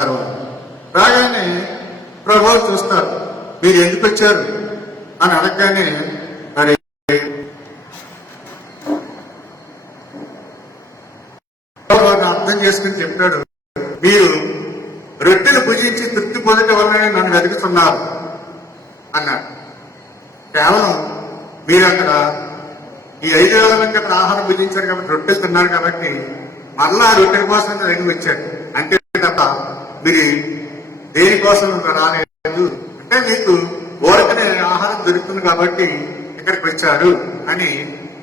రాగానే ప్రభు చూస్తారు, మీరు ఎందుకు వచ్చారు అని అడగగానే మరి అర్థం చేసుకుని చెప్పాడు, మీరు రొట్టెలు భుజించి తృప్తి పొందటం వల్లనే నన్ను వెతుకుతున్నారు అన్నాడు. కేవలం మీరు అక్కడ ఈ 5 వేల మంది అక్కడ ఆహారం భుజించారు కాబట్టి రొట్టెలు తిన్నారు కాబట్టి మళ్ళా రొట్టెల కోసం దగ్గర వచ్చారు అంటే తప్ప మీరు దేనికోసం రాలేదు. అంటే మీకు ఓరకనే ఆహారం దొరుకుతుంది కాబట్టి ఇక్కడికి వచ్చారు అని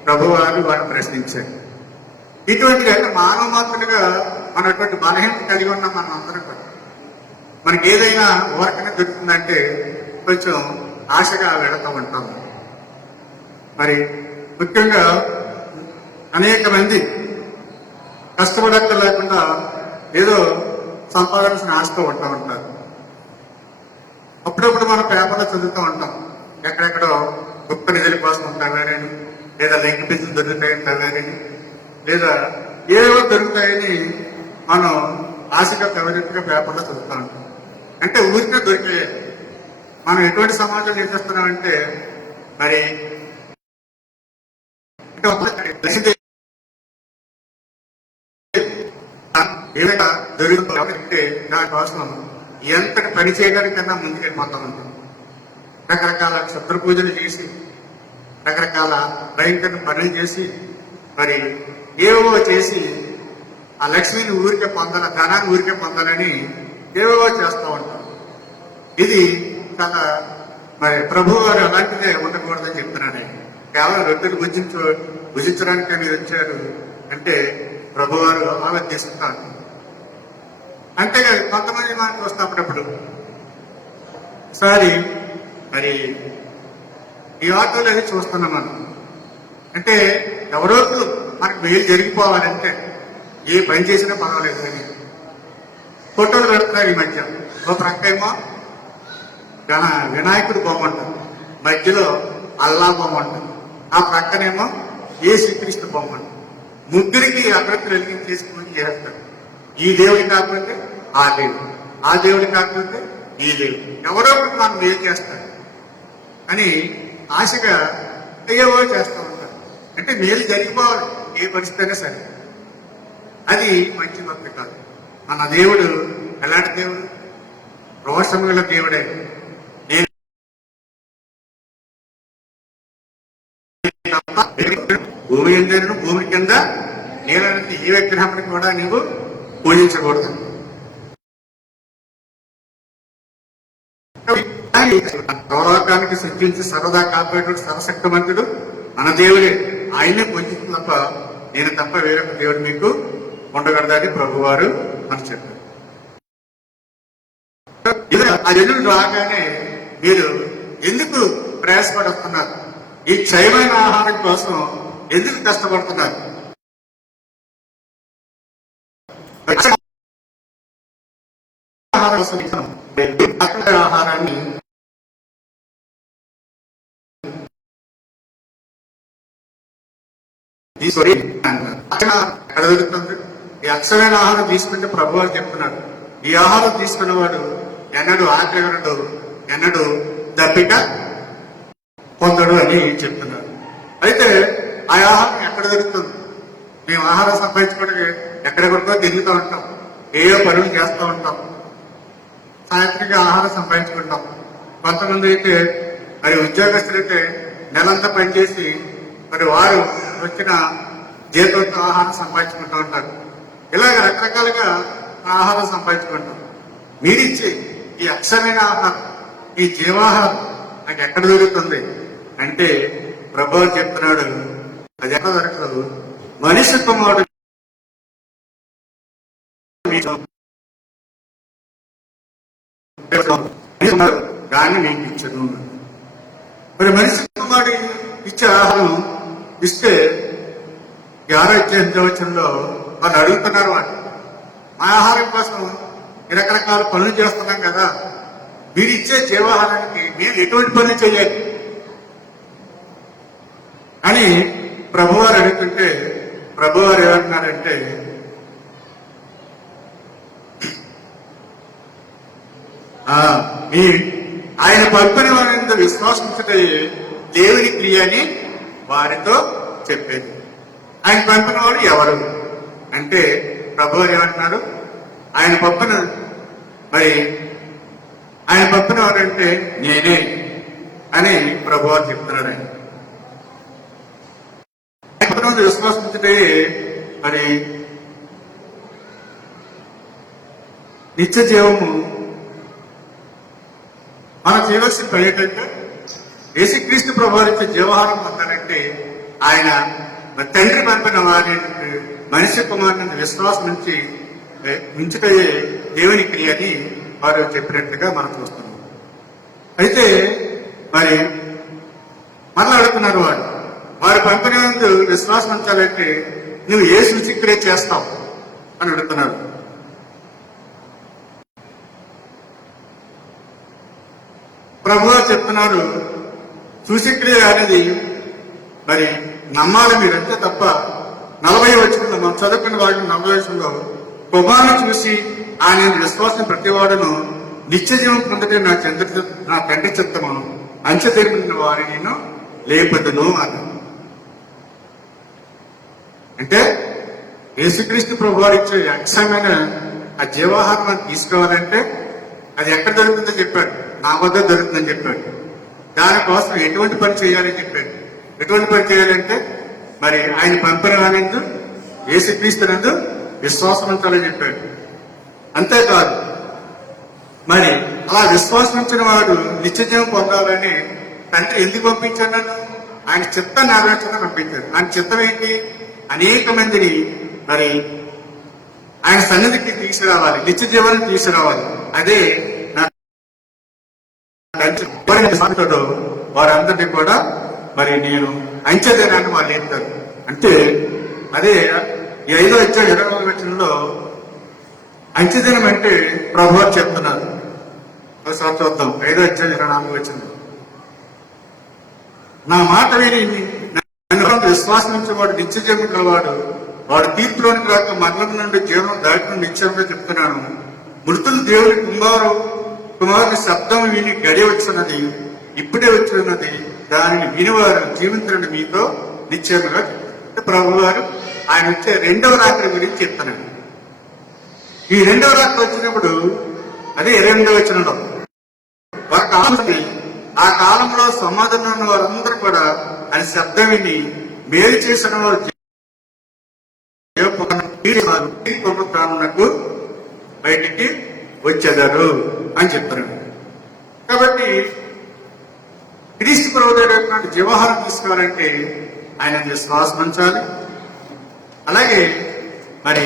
ప్రభువారు వారిని ప్రశ్నించారు. ఇటువంటి అంటే మానవ మాత్రులుగా మనటువంటి బలహీనత కలిగి ఉన్నాం మనం అందరం కూడా. మనకి ఏదైనా ఓరకనే దొరుకుతుందంటే కొంచెం ఆశగా వెళుతూ ఉంటాం. మరి ముఖ్యంగా అనేక మంది కష్టపడక్క లేకుండా ఏదో సంపాదించిన ఆశతో ఉంటూ ఉంటారు. అప్పుడప్పుడు మనం పేపర్లో చదువుతూ ఉంటాం, ఎక్కడెక్కడో గొప్ప నిధుల కోసం తవ్వారని, లేదా లెంకి బిల్లు దొరుకుతాయని తవ్వారని, లేదా ఏవో దొరుకుతాయని మనం ఆశగా తవ్వినట్టుగా పేపర్లో చదువుతూ ఉంటాం. అంటే ఊరికే దొరికే మనం ఎటువంటి సమాజం చేసేస్తున్నామంటే మరి ఏదైనా జరుగుతుందంటే దానికోసం ఎంతటి పని చేయడానికన్నా ముందుకెళ్ళిపోతా ఉంటాం. రకరకాల శత్రు పూజలు చేసి, రకరకాల భయంకర పనులు చేసి, మరి ఏవో చేసి ఆ లక్ష్మిని ఊరికే పొందాల, ధనాన్ని ఊరికే పొందాలని ఏవో చేస్తూ ఉంటాం. ఇది చాలా మరి ప్రభు వారు అలాంటిదే ఉండకూడదని చెప్తున్నాను. కేవలం రొట్టెలు భుజించడానికి మీరు వచ్చారు అంటే ప్రభువారు ఆలోచిస్తారు. అంతేకాదు కొంతమంది మనకు వస్తున్నప్పుడు ఒకసారి మరి ఈ ఆటోలు అవి చూస్తున్నాం మనం. అంటే ఎవరో మనకు మేలు జరిగిపోవాలంటే ఏ పని చేసినా పర్వాలేదు అని ఫోటోలు పెడుతున్నారు ఈ మధ్య. ఓ ప్రక్కేమో వినాయకుడు బొమ్మంటారు, మధ్యలో అల్లా బొమ్మంటారు, ఆ ప్రక్కనేమో యేసుక్రీస్తు బొమ్మంటారు. ముగ్గురికి అభివృద్ధి వెలిగించేసుకుని చేస్తారు. ఈ దేవుడి కాకపోతే ఆ దేవుడు, ఆ దేవుడి కాకపోతే ఈ దేవుడు, ఎవరో ఒకటి మనం మేలు చేస్తారు అని ఆశగా ఏవో చేస్తూ ఉంటారు. అంటే మేలు జరిగిపోవాలి ఏ పరిస్థితి అయినా సరే. అది మంచి భక్తి కాదు. మన దేవుడు ఎలాంటి దేవుడు? రోషము గల దేవుడే. భూమి ఎందరూ భూమి కింద నేలంటే ఏ విగ్రహాన్ని కూడా నువ్వు పూజించకూడదు. సర్వలోకానికి సృష్టించి సరదా కాపాడు సర్వశక్తిమంతుడు మన దేవుడే, ఆయనే పూజించిన తప్ప నేను తప్ప వేరొక దేవుడు మీకు ఉండగలదని ప్రభువారు అని చెప్పారు. ఆ జనులు రాగానే మీరు ఎందుకు ప్రయాసపడుతున్నారు? ఈ క్షయమైన ఆహారం కోసం ఎందుకు కష్టపడుతున్నారు? ఆహారాన్ని తీసుకొని ఎక్కడ దొరుకుతుంది? ఈ అక్షరమైన ఆహారం తీసుకుంటే ప్రభు వారు చెప్తున్నారు, ఈ ఆహారం తీసుకున్నవాడు ఎన్నడూ ఆకలిగడు, ఎన్నడూ దప్పిక పొందడు అని చెప్తున్నారు. అయితే ఆ ఆహారం ఎక్కడ దొరుకుతుంది? మేము ఆహారం సంపాదించుకోవడానికి ఎక్కడెక్కడికో తిరుగుతూ ఉంటాం, ఏయో పనులు చేస్తూ ఉంటాం, సాయంత్రంగా ఆహారం సంపాదించుకుంటాం. కొంతమంది అయితే మరి ఉద్యోగస్తులు అయితే నెలంతా పనిచేసి మరి వారు వచ్చిన జీతంతో ఆహారం సంపాదించుకుంటూ ఉంటారు. ఇలాగ రకరకాలుగా ఆహారం సంపాదించుకుంటాం. మీరిచ్చే ఈ అక్షరమైన ఆహారం, ఈ జీవాహారం నాకు ఎక్కడ దొరుకుతుంది అంటే ప్రభువు చెప్తున్నాడు, అది ఎక్కడ దొరకదు. మనిషి కుమారుడు కానీ నేను ఇచ్చాను. మరి మనిషి కుమారుడు ఇచ్చే ఆహారం ఇస్తే 6:8 వాళ్ళు అడుగుతున్నారు, వాళ్ళు మా ఆహారం కోసం రకరకాల పనులు చేస్తున్నాం కదా, మీరు ఇచ్చే జీవాహారానికి మేము ఎటువంటి పనులు చేయాలి అని ప్రభువారు అడుగుతుంటే ప్రభువారు ఏమంటున్నారంటే ఆ, మీ ఆయన పంపిన వారి విశ్వాసించటే దేవుని క్రియ అని వారితో చెప్పేది. ఆయన పంపిన వాడు ఎవరు అంటే ప్రభు వారు ఏమంటున్నారు, ఆయన పంపిన మరి ఆయన పంపిన వారంటే నేనే అని ప్రభు వారు చెప్తున్నారు. ఆయన విశ్వాసించటే మరి నిత్య జీవము. మనం చేయవలసిన పని ఏంటంటే యేసుక్రీస్తు ప్రభువారు ఇచ్చే జీవహారం పొందాలంటే ఆయన తండ్రి పంపిన వారి మనిషి కుమారుని విశ్వాసం నుంచి ఉంచుటయే దేవుని క్రియ అని వారు చెప్పినట్టుగా మనం చూస్తున్నాం. అయితే మరి మరలా అడుగుతున్నారు వారు పంపిన విశ్వాసం ఉంచాలంటే నువ్వు ఏ సూచిక్రియ చేస్తావు అని అడుగుతున్నారు. ప్రభువా చెప్తున్నారు, సూచిక్రియ అనేది మరి నమ్మాలి మీరంటే తప్ప 40 వచ్చిన మనం చదువుకున్న వాళ్ళు 40 వయసులో కుమారుని చూసి ఆయన విశ్వాసం ప్రతివాడును నిత్య జీవం పొందటే నా తండ్రి చిత్తము అంచె తెలిపిన వారిని నేను లేపదును అని. అంటే యేసుక్రీస్తు ప్రభు వారు ఇచ్చే అక్షమైన ఆ జీవాహారం తీసుకోవాలంటే అది ఎక్కడ దొరుకుతుందో చెప్పాడు, నా వద్ద దొరుకుతుందని చెప్పాడు. దానికోసం ఎటువంటి పని చేయాలని చెప్పాడు. ఎటువంటి పని చేయాలంటే మరి ఆయన పంపిన వానందు యేసుక్రీస్తునందు విశ్వాసం ఉంచాలని చెప్పాడు. అంతేకాదు మరి అలా విశ్వాసం ఉంచిన వాడు నిత్యజీవం పొందాలని తండ్రి ఎందుకు పంపించాడు నన్ను? ఆయన చిత్తం నెరవేర్చడం పంపించాడు. ఆయన చిత్తం ఏంటి? అనేక మందిని మరి ఆయన సన్నిధికి తీసుకురావాలి, నిత్య జీవాన్ని తీసుకురావాలి. అదే వారందరినీ కూడా మరి నేను అంచెదినాన్ని వాళ్ళు ఇస్తారు. అంటే అదే ఈ 5వ అధ్యాయం 20వ వచనంలో అంచెదినం అంటే ప్రభు చెప్తున్నారు. ఒకసారి చూద్దాం. 5వ అధ్యాయం 24వ వచనం. నా మాట విని నన్ను విశ్వాసం నుంచి వాడు నిత్య జీవం గలవాడు, వాడు తీర్పులోనికి రాక మరణం నుండి జీవనం దాటి నిత్యంగా చెప్తున్నాను. మృతులు దేవుని కుమారుని శబ్దం విని గడి వచ్చినది, ఇప్పుడే వచ్చినది, దానిని వినివారు జీవించడం మీతో నిశ్చయముగా ప్రభు వారు ఆయన వచ్చే 2వ రాత్రి గురించి చెప్తున్నాడు. ఈ 2వ రాత్రి వచ్చినప్పుడు అదే 22వ వచనంలో ఆ కాలంలో సమాధానం ఉన్న వారందరూ కూడా ఆయన శబ్దం విని మేలు చేసిన వారు పునరుత్థానమునకు బయటికి వచ్చేదారు అని చెప్తున్నాడు. కాబట్టి క్రీస్తు ప్రభుత్వ జీవహారం తీసుకోవాలంటే ఆయన విశ్వాసం ఉంచాలి. అలాగే మరి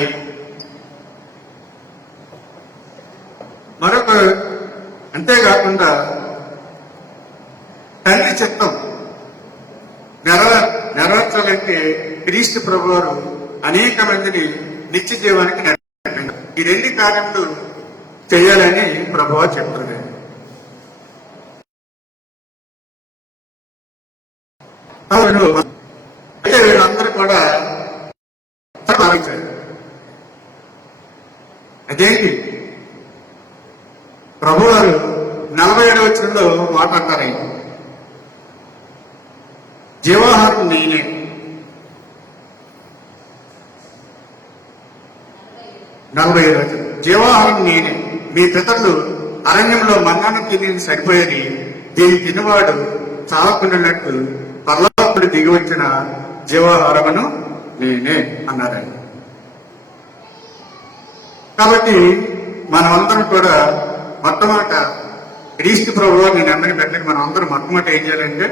మరొక అంతేకాకుండా తండ్రి చిత్తం నెరవేర్చాలంటే క్రీస్తు ప్రభువారు అనేక మందిని నిత్య జీవానికి నడిపించారు. ఈ 2 కార్యములు చేయాలని ప్రభువా చెప్తున్నాడు. అయితే వీళ్ళందరూ కూడా అదేంటి ప్రభువారు 47వ వచనంలో మాట్లాడతారు, జీవాహారం నేనే. జీవాహారం నేనే. మీ పితరులు అరణ్యంలో మన్నాను తిని సరిపోయేది, దీన్ని తినవాడు చావకుండానట్టు పర్లోకుడు దిగి వచ్చిన జీవాహారమును నేనే అన్నారండి. కాబట్టి మనమందరం కూడా మొట్టమొదట క్రీస్తు ప్రభువు నేను అందరి పెట్టలేక మనం అందరం మొట్టమొదటి ఏం చేయాలంటే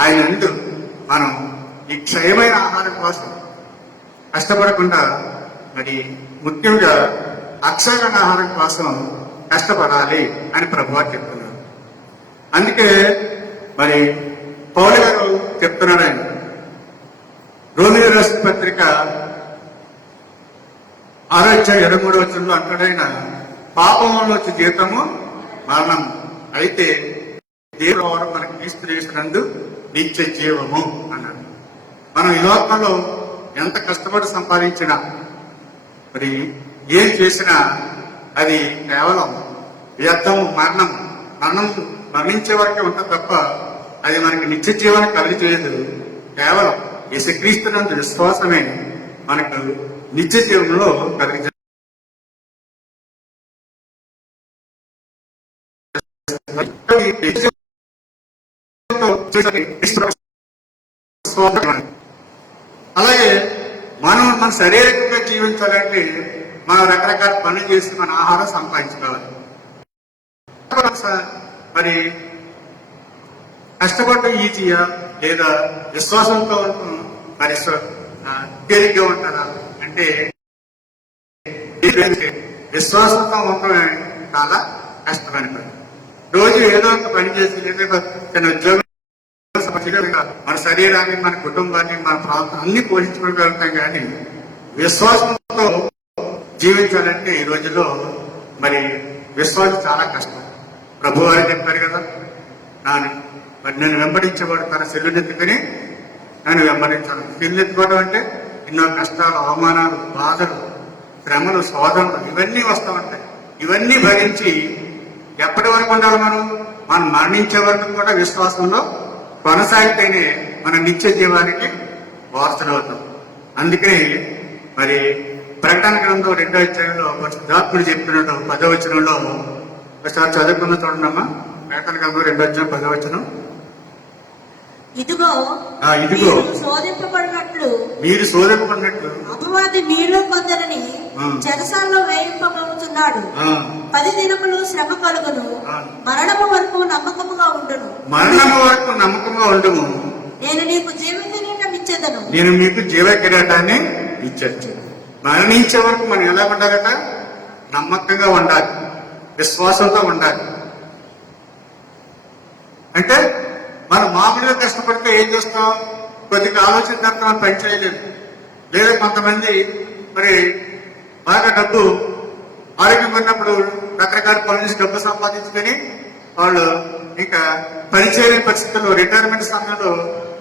ఆయన అంటూ మనం ఈ క్షయమైన ఆహారం కోసం కష్టపడకుండా మరి ముఖ్యంగా అక్షరమైన ఆహారం కోసం కష్టపడాలి అని ప్రభువా చెప్తున్నారు. అందుకే మరి పౌలు గారు చెప్తున్నాడు, ఆయన రోమియోలు రాసిన పత్రిక 6వ అధ్యాయం 23వ వచనంలో అంటాడైన పాపంలో వచ్చే జీతము మరణం, అయితే దేవుడు మనకి క్రీస్తు చేసినందు నిత్య జీవము అన్నాడు. మనం ఈ లోకంలో ఎంత కష్టపడి సంపాదించినా మరి ఏం చేసినా అది కేవలం వ్యర్థం, మరణం మరణించే వరకే ఉంటుంది తప్ప అది మనకి నిత్య జీవాన్ని కలిగజేయదు. కేవలం యేసుక్రీస్తునందు విశ్వాసమే మనకు నిత్య జీవనంలో కలిగజేస్తుంది. అలాగే మనం మన శారీరకంగా జీవించాలంటే మనం రకరకాల పనులు చేసి మన ఆహారం సంపాదించుకోవాలి. మరి కష్టపడటం ఈజీయా లేదా విశ్వాసంతో మరి తేలిగ్గా ఉంటారా అంటే విశ్వాసంతో ఉండటమే చాలా కష్టమైన పని. రోజు ఏదో ఒక పని చేసి లేదా తన ఉద్యోగం మన శరీరాన్ని, మన కుటుంబాన్ని, మన ప్రాంతం అన్ని పోషించుకోగలుగుతాం. కానీ విశ్వాసంతో జీవించాలంటే ఈ రోజుల్లో మరి విశ్వాసం చాలా కష్టం. ప్రభు వారు చెప్పారు కదా, మరి నేను వెంబడించేవాడు తన సెల్లునెత్తుకుని నన్ను వెంబడించాను. సెల్లునెత్తుకోవడం అంటే ఎన్నో కష్టాలు, అవమానాలు, బాధలు, శ్రమలు, శోధనలు ఇవన్నీ వస్తూ ఉంటాయి. ఇవన్నీ భరించి ఎప్పటి వరకు ఉండాలి? మనం మరణించే వరకు కూడా విశ్వాసంలో కొనసాగితేనే మన నిత్య జీవానికి వారసులు అవుతాం. అందుకని మరి ప్రకటన గ్రంథం 2వ అధ్యాయంలో పరిశుద్ధాత్ముడు చెప్తున్నాడు 10వ వచనంలో, ఒకసారి చదువుకున్న చూడండమ్మా. ప్రకటన గ్రంథం 2వ అధ్యాయం 10వ వచనం. ఇదిగో మీరు శోధింపబడినట్లు అపవాది మీలో కొందరిని చెరసాల్లో వేయింపబోతున్నాడు. 10 దినములు శ్రమ కలుగును, మరణము వరకు నమ్మకముగా ఉండును. నేను నీకు జీవ కిరీటం ఇచ్చేదను. నేను మీకు జీవ కిరీటాన్ని ఇచ్చేది. మరణించే వరకు మనం ఎలా ఉండాలట? నమ్మకంగా ఉండాలి, విశ్వాసంతో ఉండాలి. అంటే మనం మామూలుగా కష్టపడితే ఏం చేస్తాం? కొద్దిగా ఆలోచన తప్ప మనం పని చేయలేదు. లేదా కొంతమంది మరి బాగా డబ్బు ఆరోగ్యం ఉన్నప్పుడు రకరకాల పనులు చేసి డబ్బు సంపాదించుకొని వాళ్ళు ఇంకా పని చేయలేని పరిస్థితుల్లో రిటైర్మెంట్ సమయంలో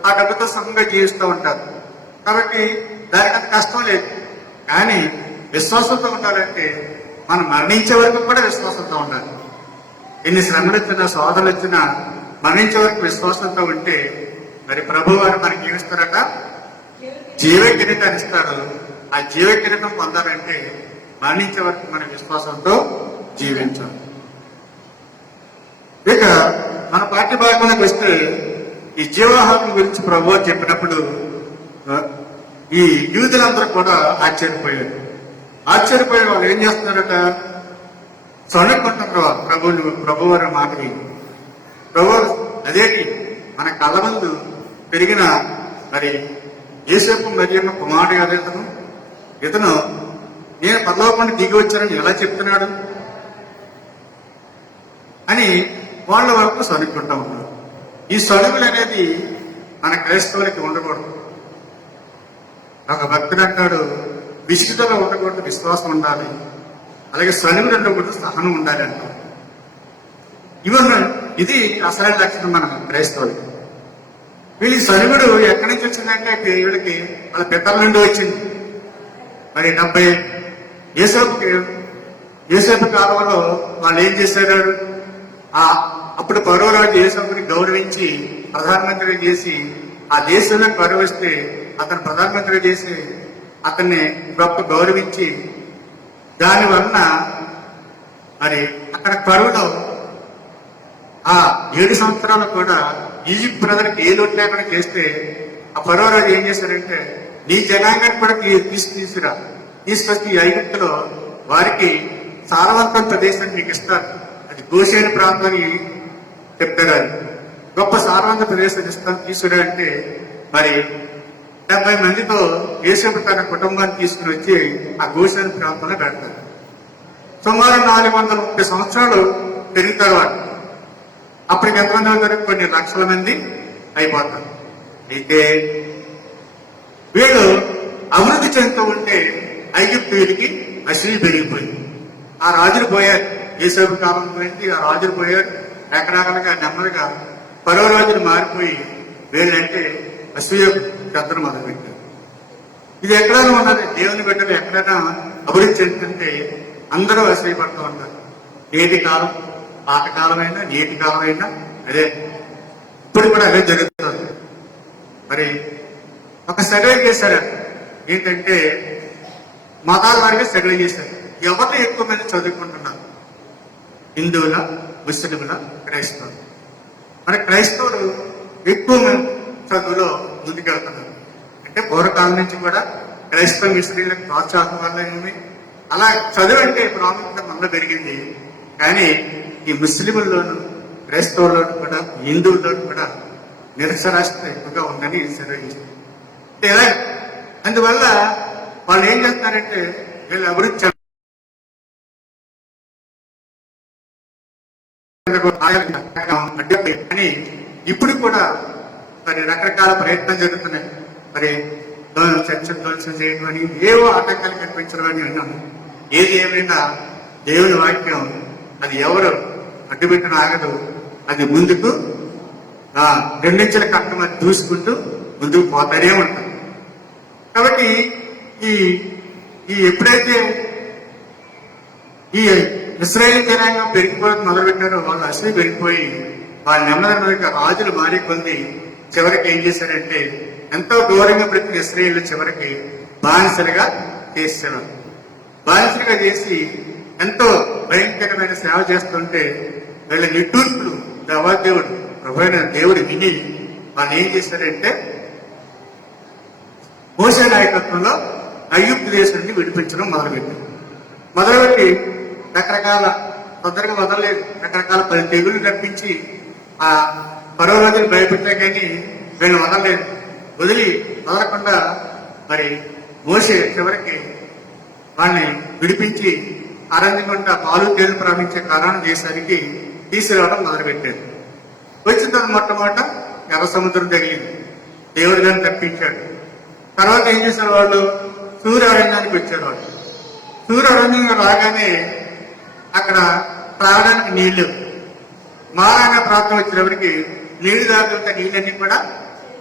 ఆ డబ్బుతో సుఖంగా జీవిస్తూ ఉంటారు. కాబట్టి దానికి అంత కష్టం లేదు. కానీ విశ్వాసంతో ఉండాలంటే మనం మరణించే వరకు కూడా విశ్వాసంతో ఉండాలి. ఎన్ని శ్రమలు వచ్చినా, శోధనలు వచ్చినా మరణించే వరకు విశ్వాసంతో ఉంటే మరి ప్రభు వారు మనకి ఏమిస్తారట? జీవ కిరీటాన్ని ఇస్తాడు. ఆ జీవ కిరీటం పొందాలంటే మరణించే వరకు మన విశ్వాసంతో జీవించాలి. ఇక మన పాఠ్య భాగంలోకి వస్తే ఈ జీవాహారం గురించి ప్రభు చెప్పినప్పుడు ఈ యూదులందరూ కూడా ఆశ్చర్యపోయారు. వాళ్ళు ఏం చేస్తున్నారట? సొనకుంటున్నారు ప్రభు వారి మాటకి. ప్రభు అదేంటి మన కళ్ళ ముందు పెరిగిన మరి యేసేపు మరియమ్మ కుమారుడు కదా ఇతను నేను పరలోకంలో దిగి వచ్చానని ఎలా చెప్తున్నాడు అని వాళ్ళ వరకు సనుక్కుంటా ఉన్నారు. ఈ సనుగులు అనేది మన క్రైస్తవులకి ఉండకూడదు. ఒక భక్తుడు అంటాడు, విసుగుదల ఉండకూడదు, విశ్వాసం ఉండాలి. అలాగే సనుగులు ఉండకూడదు, సహనం ఉండాలి అంటారు. ఇది అసలైన లక్షణం మన క్రైస్తవులకి. వీళ్ళ సనుగుడు ఎక్కడి నుంచి వచ్చిందంటే వీళ్ళకి వాళ్ళ పితల నుండి వచ్చింది. మరి 70 యేసేపు కాలంలో వాళ్ళు ఏం చేశారు? అప్పుడు ఫరో రాజు యేసేపుని గౌరవించి ప్రధానమంత్రి చేసి ఆ దేశంలో ఫరో వస్తే అతను ప్రధానమంత్రి చేసి అతన్ని గొప్ప గౌరవించి దాని వలన మరి అక్కడ ఫరోలో ఆ 7 సంవత్సరాలు కూడా ఈజిప్ట్ ప్రజలకు ఏ లోటు లేకుండా చేస్తే ఆ ఫరో రాజు ఏం చేశారంటే నీ జనాంగాన్ని కూడా తీసుకొచ్చి ఈ ఐగుప్తులో వారికి సారవంతమైన ప్రదేశాన్ని మీకు ఇస్తారు. అది గోషేను ప్రాంతాన్ని చెప్తారు. అది గొప్ప సారవంత ప్రదేశాన్ని ఇస్తాను తీసుకురా అంటే మరి 70 మందితో యేసేపు తన కుటుంబాన్ని తీసుకుని వచ్చి ఆ గోషేను ప్రాంతంలో పెడతారు. సుమారు 430 సంవత్సరాలు పెరుగుతారు వాళ్ళు. అప్పటికి ఎంతమంది అవుతారు? కొన్ని లక్షల మంది అయిపోతారు. అయితే వీళ్ళు అభివృద్ధి చెందుతూ ఉంటే ఐగుప్తీయులకి అసలు పెరిగిపోయింది. ఆ రాజులు పోయారు. యేసేపు కాలం పోయింది, ఆ రాజులు పోయారు. రకరకాలుగా నెమ్మదిగా పరో రాజులు మారిపోయి వీళ్ళంటే అసూయ పెద్దలు మొదలుపెట్టారు. ఇది ఎక్కడైనా ఉన్నది. దేవుని బిడ్డలు ఎక్కడైనా అభివృద్ధి చెందుతుంటే అందరూ అసూయపడుతూ ఉంటారు. నేటి కాలం, పాతకాలమైనా నేటి కాలమైనా అదే, ఇప్పుడు కూడా అదే జరుగుతుంది. మరి ఒక సర్వే చేశారు, ఏంటంటే మతాల వారిగా సర్వే చేశారు. ఎవరు ఎక్కువ మంది చదువుకుంటున్నారు, హిందువుల, ముస్లింల, క్రైస్తవులు. మరి క్రైస్తవులు ఎక్కువ మంది చదువులో ముందుకెళ్తున్నారు. అంటే పూర్వకాలం నుంచి కూడా క్రైస్తవ మిషనరీలకు ప్రోత్సాహం వల్ల ఏమి అలా చదువు అంటే ప్రాముఖ్యత మనలో పెరిగింది. కానీ ఈ ముస్లింల్లోను, క్రైస్తవుల్లోను కూడా, హిందువుల్లోను కూడా నిరక్షరాస్యత ఎక్కువగా ఉందని సర్వే చేశారు. అందువల్ల వాళ్ళు ఏం చేస్తారంటే వీళ్ళు అభివృద్ధి అని ఇప్పుడు కూడా మరి రకరకాల ప్రయత్నాలు జరుగుతున్నాయి. మరి చర్చలు ధ్వంసం చేయడం అని, ఏవో ఆటంకాలు కల్పించడం అని అన్నాను. ఏది ఏమైనా దేవుని వాక్యం అది ఎవరు అడ్డుపెట్టిన ఆగదు. అది ముందుకు రెండించెల కట్టం అది దూసుకుంటూ ముందుకు పోతానే ఉంటుంది. కాబట్టి ఈ ఎప్పుడైతే ఈ ఇశ్రాయేల్ జనాంగం పెరిగిపోవడం మొదలుపెట్టారో వాళ్ళు అసలు పెరిగిపోయి వాళ్ళ నెమ్మదిగా రాజులు మారి కొంది చివరికి ఏం చేశారంటే ఎంతో ఘోరంగా ప్రతి ఇశ్రాయేల్ చివరికి బానిసలుగా చేసేవారు. బానిసలుగా చేసి ఎంతో భయంకరమైన సేవ చేస్తుంటే వీళ్ళ నిట్టూర్పులు దేవాదేవుడు ప్రభువైన దేవుడు విని వాళ్ళు ఏం చేశారంటే మోషే నాయకత్వంలో ఐగుప్తు దేశాన్ని విడిపించడం మొదలుపెట్టి రకరకాల తొందరగా వదలలేదు. రకరకాల 10 తెగులు రప్పించి ఆ పరో రోజులు భయపెట్టే కానీ వీళ్ళు వదలకుండా మరి మోషే చివరికి వాళ్ళని విడిపించి అరణ్యకుండా పాలు తేలు ప్రారంభించే కారణం చేసరికి తీసుకురావడం మొదలుపెట్టాడు. వచ్చిన తర్వాత మొట్టమొదట ఎర్ర సముద్రం తగిలింది, దేవుడు గారిని తప్పించాడు. తర్వాత ఏం చేశారు వాళ్ళు, సూర్యారణ్యానికి వచ్చారు. వాళ్ళు సూర్యారణ్యంగా రాగానే అక్కడ త్రాగడానికి నీళ్లు, మారాయణ ప్రాంతం వచ్చినప్పటికి నీళ్లు తాగుతుంటే నీళ్ళన్నీ కూడా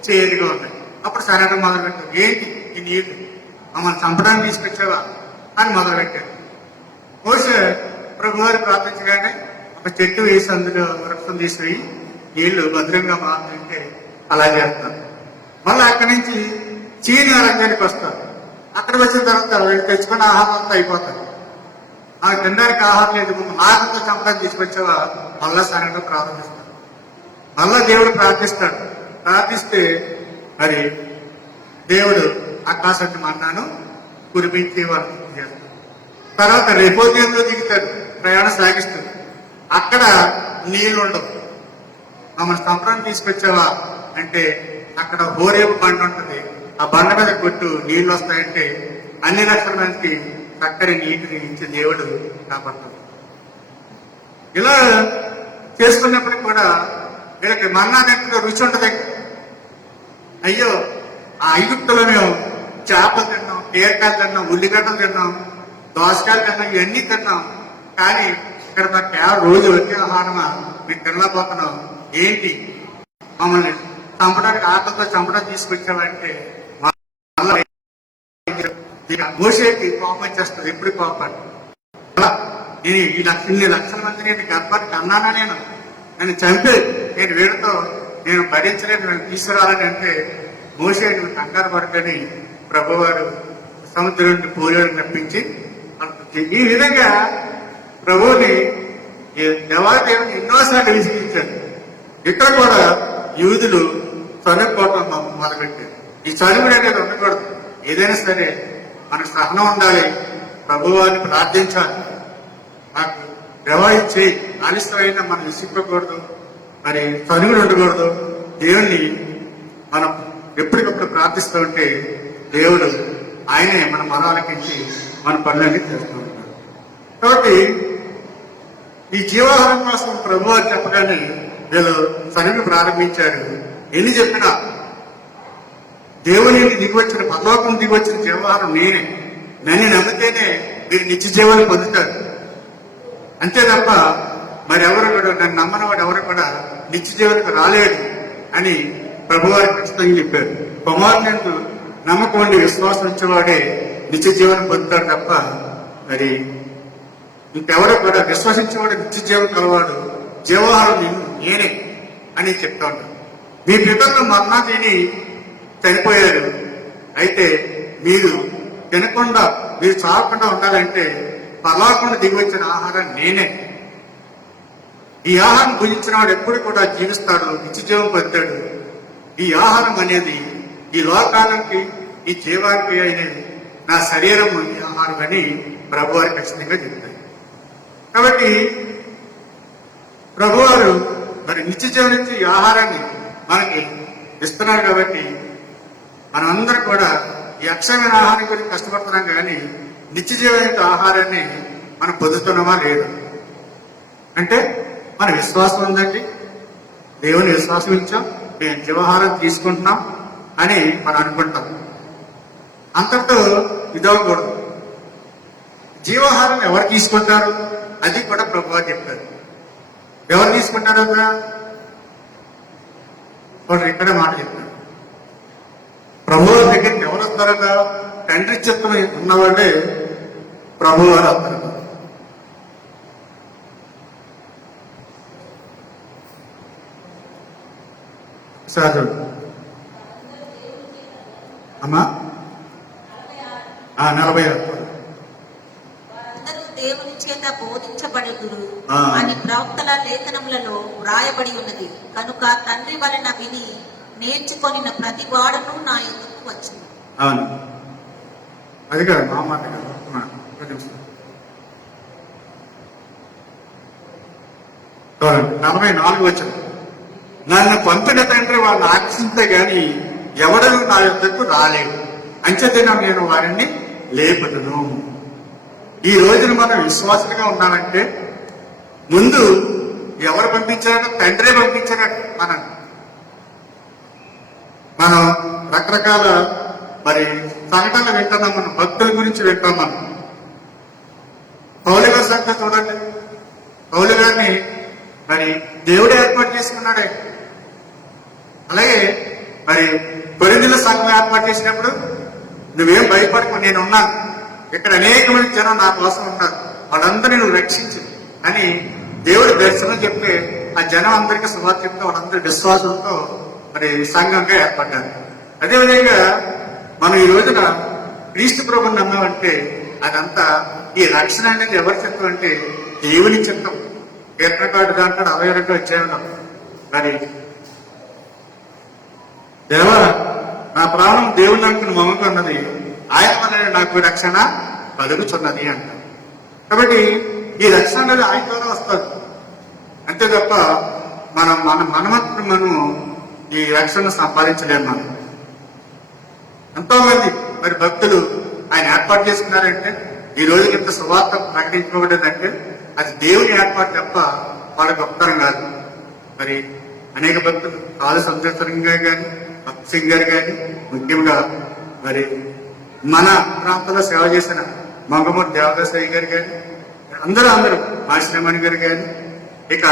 చేదుగా ఉన్నాయి. అప్పుడు సరైన మొదలుపెట్టారు, ఏంటి ఈ నీళ్లు మమ్మల్ని చంపడానికి తీసుకొచ్చావా అని మొదలుపెట్టారు. మోషే ప్రభు వారు ప్రార్థించగానే ఒక చెట్టు వేసి అందులో వృక్షం తీసుకుని నీళ్లు భద్రంగా మారుతుంటే అలా చేస్తారు. మళ్ళీ అక్కడి నుంచి చీని అరణ్యానికి వస్తారు. అక్కడ వచ్చిన తర్వాత వీళ్ళు తెచ్చుకున్న ఆహారం అంతా అయిపోతారు. ఆ తినడానికి ఆహారం లేదు, ఆహారంతో చంపడానికి తీసుకొచ్చావా మళ్ళా సరైన ప్రారంభిస్తారు. మళ్ళా దేవుడు ప్రార్థిస్తే మరి దేవుడు ఆకాశాన్ని మన్నాను కురిపించి వాళ్ళు చేస్తారు. తర్వాత రెపోదేంలో దిగుతాడు, ప్రయాణం సాగిస్తారు. అక్కడ నీళ్లు ఉండవు. మమ్మల్ని సంప్రాన్ని తీసుకొచ్చావా అంటే అక్కడ హోరేపు బండ ఉంటుంది, ఆ బండ మీద కొట్టు నీళ్లు వస్తాయంటే అన్ని లక్షల మందికి చక్కని నీటిని ఇచ్చే దేవుడు కాపాడుతాడు. ఇలా చేసుకున్నప్పటికి కూడా వీళ్ళకి మన్నా తింటే రుచి ఉండదు. అయ్యో ఆ ఐగుప్తులో మేము చేపలు తిన్నాం, బీరకాయలు తిన్నాం, ఉల్లిగడ్డలు తిన్నాం, దోసకాయలు తిన్నాం, ఇవన్నీ తిన్నాం. కానీ ఇక్కడ మాకు కేవలం రోజు వచ్చే ఆహారమా, మేము తినలేకపోతున్నాం. ఏంటి మమ్మల్ని చంపడానికి, ఆకలితో చంపడానికి తీసుకొచ్చామంటే మోషేకి కోపం వచ్చేస్తుంది. ఎప్పుడు కోపాడు నేను ఇన్ని లక్షల మంది నేను గర్భానికి అన్నానా, నన్ను చంపే నేను వీడితో నేను భరించలేను, నేను తీసుకురాలని అంటే మోషే నువ్వు కంగారు పడకని ప్రభువారు సముద్రం నుండి పూలను రప్పించి ఈ విధంగా ప్రభువుని దేవాదేవుని ఎన్నోసార్లు విసిగించాడు. ఇక్కడ కూడా యూదులు చనుకోవటం మొదలుపెట్టారు. ఈ చనువుడు అనేది ఉండకూడదు. ఏదైనా సరే మనకు సహనం ఉండాలి, ప్రభువారిని ప్రార్థించాలి, నాకు ఇచ్చి ఆలస్యమైనా మనం విసిక్కకూడదు, మరి చనువుడు ఉండకూడదు. దేవుణ్ణి మనం ఎప్పటికప్పుడు ప్రార్థిస్తూ ఉంటే దేవుడు ఆయనే మన మనవాలకించి మన పనులన్నీ చేస్తూ ఉంటాడు. కాబట్టి ఈ జీవాహారం కోసం ప్రభు అని చెప్పగానే వీళ్ళు చనివి ప్రారంభించారు. ఎన్ని చెప్పినా దేవుని దిగివచ్చిన, పరలోకం దిగివచ్చిన జీవాహారం నేనే, నన్ను నమ్మితేనే మీరు నిత్య జీవాన్ని పొందుతారు. అంతే తప్ప మరి ఎవరు కూడా నన్ను నమ్మని వాడు ఎవరు కూడా నిత్య జీవానికి రాలేడు అని ప్రభువారి ఖచ్చితంగా చెప్పారు. కుమారుని నమ్మకం ఉండి విశ్వాసం ఇచ్చేవాడే నిత్య జీవనం పొందుతాడు తప్ప మరి ఇంకెవడో కూడా విశ్వసించేవాడు నిత్య జీవం కలవాడు, జీవాహారం నేనే అని చెప్తా ఉంటాడు. మీ పితరులు మన్నా తిని చనిపోయారు, అయితే మీరు తినకుండా మీరు చావకుండా ఉండాలంటే పరలోకంలో దిగి వచ్చిన ఆహారం నేనే. ఈ ఆహారం భుజించిన వాడు ఎప్పుడు కూడా జీవిస్తాడు, నిత్య జీవం పొందాడు. ఈ ఆహారం అనేది ఈ లోకానికి ఈ జీవానికి అనేది నా శరీరం ఈ ఆహారం అని ప్రభువారు ఖచ్చితంగా చెప్తారు. కాబట్టి ప్రభువారు మరి నిత్య జీవం నుంచి ఈ ఆహారాన్ని మనకి ఇస్తున్నారు. కాబట్టి మనమందరం కూడా ఈ అక్షయమైన ఆహారం గురించి కష్టపడుతున్నాం, కానీ నిత్య జీవమైన ఆహారాన్ని మనం పొందుతున్నామా లేదా అంటే మన విశ్వాసం ఉందండి, దేవుని విశ్వాసం ఇచ్చాం, మేము జీవాహారం తీసుకుంటున్నాం అని మనం అనుకుంటాం. అంతటితో ఇదవకూడదు. జీవాహారం ఎవరు తీసుకుంటారు అది కూడా ప్రభువారు చెప్పారు. ఎవరు తీసుకుంటారు అక్కడ వాళ్ళు ఇక్కడే మాట చెప్తారు. ప్రభువారి దగ్గరికి ఎవరు వస్తారట? తండ్రి చిత్తం ఉన్నవాడే ప్రభువారు వస్తారు. సార్ అమ్మా 46 దేవుని చేత బోధించబడుదురు అని ప్రవక్తల లేఖనములలో వ్రాయబడి ఉన్నది. కనుక తండ్రి వలన విని నేర్చుకొనిన ప్రతి వాడును నా ఎదుకు వచ్చింది. అవును, అది కాదు మా మాట కాదు. 44 వచ్చిన నన్ను పంపిన తండ్రి వాళ్ళని ఆకర్షిస్తే గాని ఎవడను నా యొద్దకు రాలేడు, అంచెదిన నేను వారిని లేపుదును. ఈ రోజున మనం విశ్వాసులుగా ఉన్నామంటే ముందు ఎవరు పంపించారో తండ్రే పంపించారట. మనం రకరకాల మరి సంఘటనలు వింటున్నాం, మనం భక్తుల గురించి వింటాం. మనం పౌలు గారి సంగతి చూడండి. పౌలు గారిని మరి దేవుడే ఏర్పాటు చేసుకున్నాడే. అలాగే మరి కొరింథీయుల సంఘం ఏర్పాటు చేసినప్పుడు నువ్వేం భయపడకు, నేనున్నాను, ఇక్కడ అనేక మంది జనం నా కోసం ఉన్నారు, వాళ్ళందరినీ నువ్వు రక్షించు అని దేవుడి దర్శనం చెప్తే ఆ జనం అందరికీ సువార్త చెప్తే వాళ్ళందరి విశ్వాసంతో మరి సంఘంగా ఏర్పడ్డారు. అదేవిధంగా మనం ఈ రోజున క్రీస్తు ప్రభుని నమ్మామంటే అదంతా ఈ రక్షణ అనేది ఎవరి చిత్తం అంటే దేవుని చిత్తం. కీర్తనకారుడు దాంట్లో 62 వచ్చాయన్నాం. మరి దేవా నా ప్రాణం దేవుని నాకు మమకున్నది, ఆయన వల్ల నాకు రక్షణ కలుగుతున్నది అంట. కాబట్టి ఈ రక్షణ అనేది ఆయన ద్వారా వస్తుంది, అంతే తప్ప మనమంతా ఈ రక్షణ సంపాదించలేము. మనం ఎంతో మంది మరి భక్తులు ఆయన ఏర్పాటు చేసుకున్నారంటే ఈ రోజు ఇంత సువార్త ప్రకటించబడేదంటే అది దేవుని ఏర్పాటు తప్ప వాళ్ళ గొప్పతనం కాదు. మరి అనేక భక్తులు కాలు సంతోషంగా కానీ భక్తి సింగ్ గారు కానీ ముఖ్యంగా మరి మన ప్రాంతంలో సేవ చేసిన మంగమూరి దేవదాసయ్య గారు కానీ అందరూ మాశ్రమణి గారు కానీ ఇక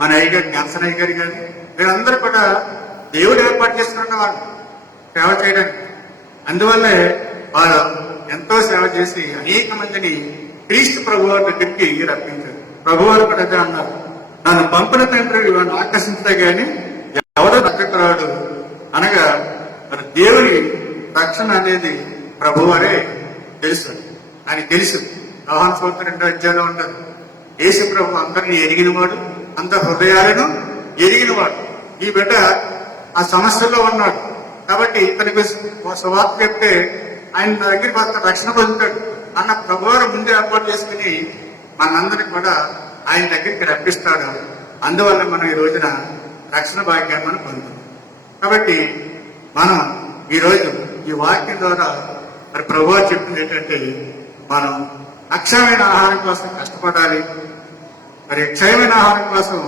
మన అయ్యగారు జ్ఞానసనయ్య గారు కానీ వీళ్ళందరూ కూడా దేవుడు ఏర్పాటు చేసుకున్న వాళ్ళు సేవ చేయడానికి. అందువల్లే వాళ్ళు ఎంతో సేవ చేసి అనేక మందిని క్రీస్తు ప్రభువారి దగ్గరికి రప్పించారు. ప్రభువారు కూడా అదే అన్నారు, నన్ను పంపిన తండ్రి వాళ్ళని ఆకర్షించే గాని ఎవడో దగ్గరకు రాడు అనగా మరి దేవుని రక్షణ అనేది ప్రభువారే తెలుసు. ఆయన తెలుసు. యోహాను సువార్త 2వ అధ్యాయంలో ఉంటారు, యేసు ప్రభు అందరినీ ఎరిగినవాడు, అందరి హృదయాలను ఎరిగినవాడు. ఈ బిడ్డ ఆ సమస్యల్లో ఉన్నాడు కాబట్టి ఇతనికి సువార్త చెప్తే ఆయన దగ్గరికి వస్తే రక్షణ పొందుతాడు అన్న ప్రభువారు ముందే ఏర్పాటు చేసుకుని మనందరికీ కూడా ఆయన దగ్గరికి రప్పిస్తాడు. అందువల్ల మనం ఈ రోజున రక్షణ భాగ్యాన్ని మనం పొందుతాం. కాబట్టి మనం ఈరోజు ఈ వాక్యం ద్వారా మరి ప్రభువారు చెప్పింది ఏంటంటే మనం అక్షయమైన ఆహారం కోసం కష్టపడాలి. మరి క్షయమైన ఆహారం కోసం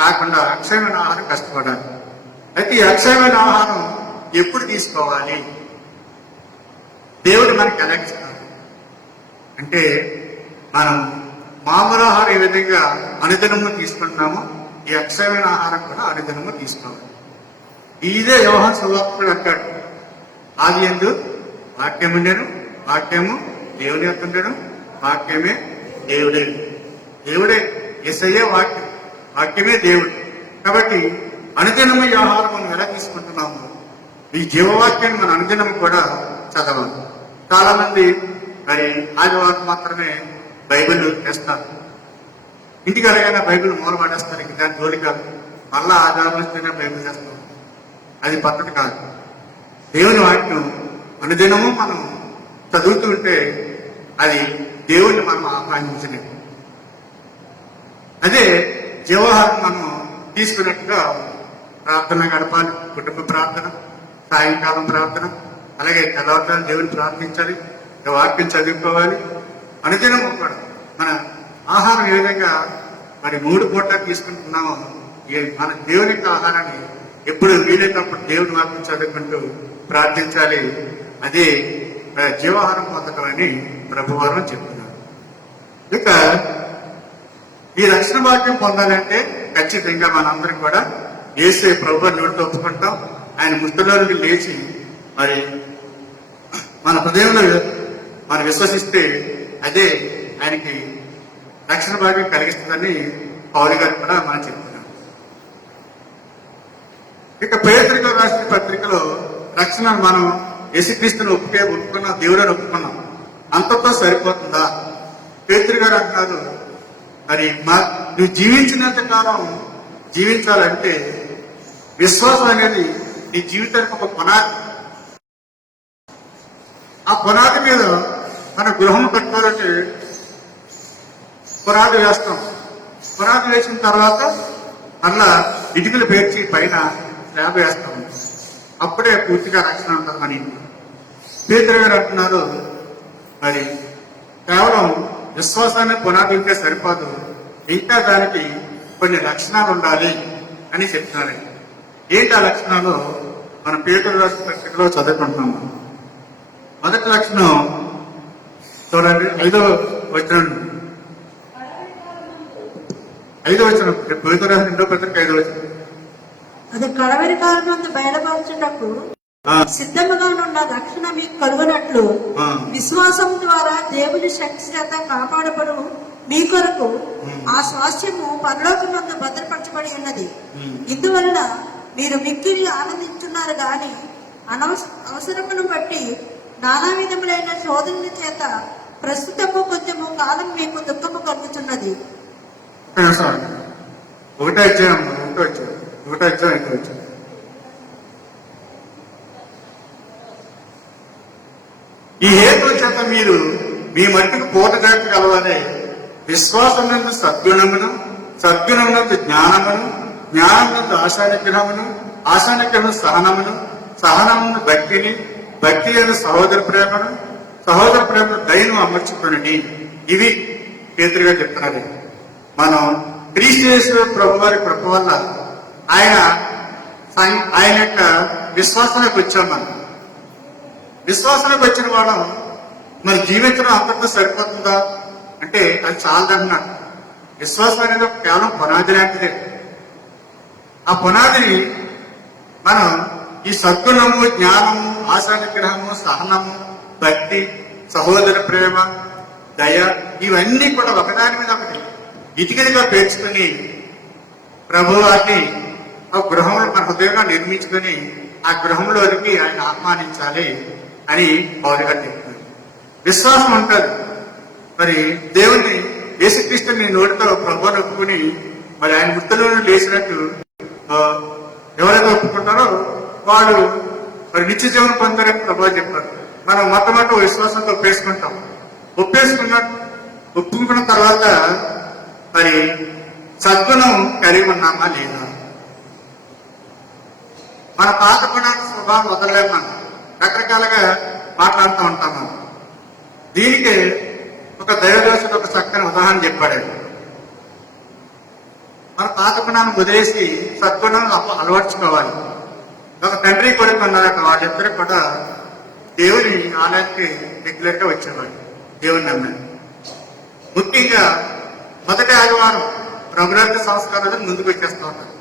కాకుండా అక్షయమైన ఆహారం కష్టపడాలి. అయితే ఈ అక్షయమైన ఆహారం ఎప్పుడు తీసుకోవాలి? దేవుడు మనకి ఎలా ఇస్తారు అంటే మనం మామూలు ఆహారం ఏ విధంగా అనుదినము తీసుకుంటున్నామో ఈ అక్షయమైన ఆహారం కూడా అనుదినము తీసుకోవాలి. ఇదే యోహాను సువార్త అంటాడు, ఆది యందు వాక్యం ఉండెను, వాక్యము దేవుని యొక్క ఉండెను, వాక్యమే దేవుడే. దేవుడే, యేసయ్యే వాక్యం, వాక్యమే దేవుడు. కాబట్టి అనుదినము ఈ ఆహారం మనం ఎలా తీసుకుంటున్నాము, ఈ జీవవాక్యాన్ని మన అనుదినం కూడా చదవాలి. చాలా మంది మరి ఆదివారం మాత్రమే బైబిల్ తెస్తారు, ఇంటికి వెళ్ళగానే బైబిల్ మూల పడేస్తారు, ఇంక దాని జోలి కాదు, మళ్ళా ఆదివారం వస్తేనే బైబిల్ చేస్తాం. అది పద్ధతి కాదు. దేవుని వాక్యం అనుదినము మనం చదువుతూ ఉంటే అది దేవుణ్ణి మనం ఆహ్వానించలేము. అదే జీవాహారం మనం తీసుకున్నట్టుగా ప్రార్థన గడపాలి. కుటుంబ ప్రార్థన, సాయంకాలం ప్రార్థన, అలాగే తెల్లవారుజామున దేవుని ప్రార్థించాలి, వాక్యం చదువుకోవాలి. అనుదినం కూడా మన ఆహారం ఏ విధంగా మరి 3 పూట తీసుకుంటున్నామో మన దేవుని యొక్క ఆహారాన్ని ఎప్పుడు వీలైనప్పుడు దేవుని వాక్యం చదువుకుంటూ ప్రార్థించాలి. అదే జీవాహారం పొందడం అని ప్రభువారం చెప్తున్నారు. ఇక ఈ రక్షణ వాక్యం పొందాలంటే ఖచ్చితంగా మనందరం కూడా యేసే ప్రభు నోటితో ఒప్పుకుంటాం, ఆయన ముట్టులోకి లేచి మరి మన హృదయంలో మనం విశ్వసిస్తే అదే ఆయనకి రక్షణ భాగ్యం కలిగిస్తుందని పౌలు గారు కూడా మనం చెప్తున్నాం. ఇక పేదరిక రాసిన పత్రికలో రక్షణ మనం యేసుక్రీస్తుని ఒప్పుకున్నాం, దేవుడని ఒప్పుకున్నాం, అంతతో సరిపోతుందా? పేతురు గారు అంటున్నారు, మరి నువ్వు జీవించినంత కాలం జీవించాలంటే విశ్వాసం అనేది నీ జీవితానికి ఒక పునాది. ఆ పునాది మీద మన గృహం కట్టుకోవాలంటే పునాది వేస్తాం. పునాది వేసిన తర్వాత మళ్ళా ఇటుకలు పేర్చి పైన స్లాబ్ వేస్తాం. అప్పుడే పూర్తిగా రక్షణ ఉంటుంది మన ఇంట్లో. పేతురు గారు అంటున్నారు, మరి కేవలం విశ్వాసాన్ని పునాది ఉంటే సరిపోదు, ఇంకా దానికి కొన్ని లక్షణాలు ఉండాలి అని చెప్తున్నారు. ఏంటి ఆ లక్షణాలు? మన పేతురు రాసిన పత్రికలో చదువుకుంటున్నాము. మొదటి లక్షణం చూడండి, 5వ వచనం. పేతురు రాసిన 2వ పత్రిక 5వ వచనం. అది కడవరి కాలమందు బయలుపరచుటకు సిద్ధముగా ఉన్న రక్షణ మీకు కలుగునట్లు విశ్వాసం ద్వారా దేవుని శక్తి చేత కాపాడబడు మీ కొరకు ఆ స్వాస్థ్యము పరలోకమందు భద్రపరచబడి ఉన్నది. ఇందువలన మీరు మిక్కిలి ఆనందించున్నారు గాని అవసరమును బట్టి నానా విధములైన శోధనల చేత ప్రస్తుతము కొంచెము కాలం మీకు దుఃఖము కలుగుతున్నది. ఒకటో అధ్యాయం. ఈ హేతుల చేత మీరు మీ మట్టికి పూట జాగ్రత్త కలవాలి. విశ్వాసం నందు సద్గుణమును, సద్గుణమునందు జ్ఞానమును, జ్ఞానమునందు ఆశానిగ్రహమును, ఆశానిగ్రహము సహనమును, సహనమును భక్తిని, భక్తి అయిన సహోదర ప్రేమను, సహోదర ప్రేమను దయను అమర్చుకునండి. ఇవి పేతురుగా చెప్తున్నది. మనం క్రీస్తు ప్రభు వారి కృప వల్ల ఆయన యొక్క విశ్వాసానికి వచ్చాం. మనం విశ్వాసానికి వచ్చిన వాళ్ళం మరి జీవించడం అంతటితో సరిపోతుందా అంటే అది చాలదన్నాడు. విశ్వాసం అనేది కేవలం పునాది లాంటిదే. ఆ పునాదిని మనం ఈ సద్గుణము, జ్ఞానము, ఆశానిగ్రహము, సహనము, భక్తి, సహోదర ప్రేమ, దయ, ఇవన్నీ కూడా ఒకదాని మీద ఒకటి ఇటుకలుగా పేర్చుకుని ప్రభువాన్ని ఆ గృహంలో మన హృదయంగా నిర్మించుకొని ఆ గృహంలోనికి ఆయన ఆహ్వానించాలి అని పౌలు గారు చెప్తున్నారు. విశ్వాసం ఉంటుంది. మరి దేవుని యేసుక్రీస్తుని నోటితో ప్రభువుని ఒప్పుకుని మరి ఆయన మృతులను లేచినట్టు ఎవరైతే ఒప్పుకుంటారో వాళ్ళు మరి నిత్య జీవనం పొందారని ప్రభు చెప్పారు. మనం మొట్టమొదటి విశ్వాసంతో ఒప్పుకున్న తర్వాత మరి సద్గుణం కలిగి ఉన్నామా లేదా? మన పాత గుణాల స్వభావం వదలలేము. మనం రకరకాలుగా మాట్లాడుతూ ఉంటాం. మనం దీనికి ఒక దైవదోషుడు ఒక చక్కని ఉదాహరణ చెప్పాడు. మన పాత గుణాన్ని వదిలేసి సద్గుణాలను అలవర్చుకోవాలి. ఒక తండ్రి కొడుకు ఉన్నారు, వాళ్ళిద్దరు కూడా దేవుని ఆలయానికి రెగ్యులర్ గా వచ్చేవాడు, దేవుని నమ్మారు. ముఖ్యంగా మొదటి ఆదివారం ప్రభుత్వ సంస్కారాలు ముందుకు వచ్చేస్తూ ఉంటారు.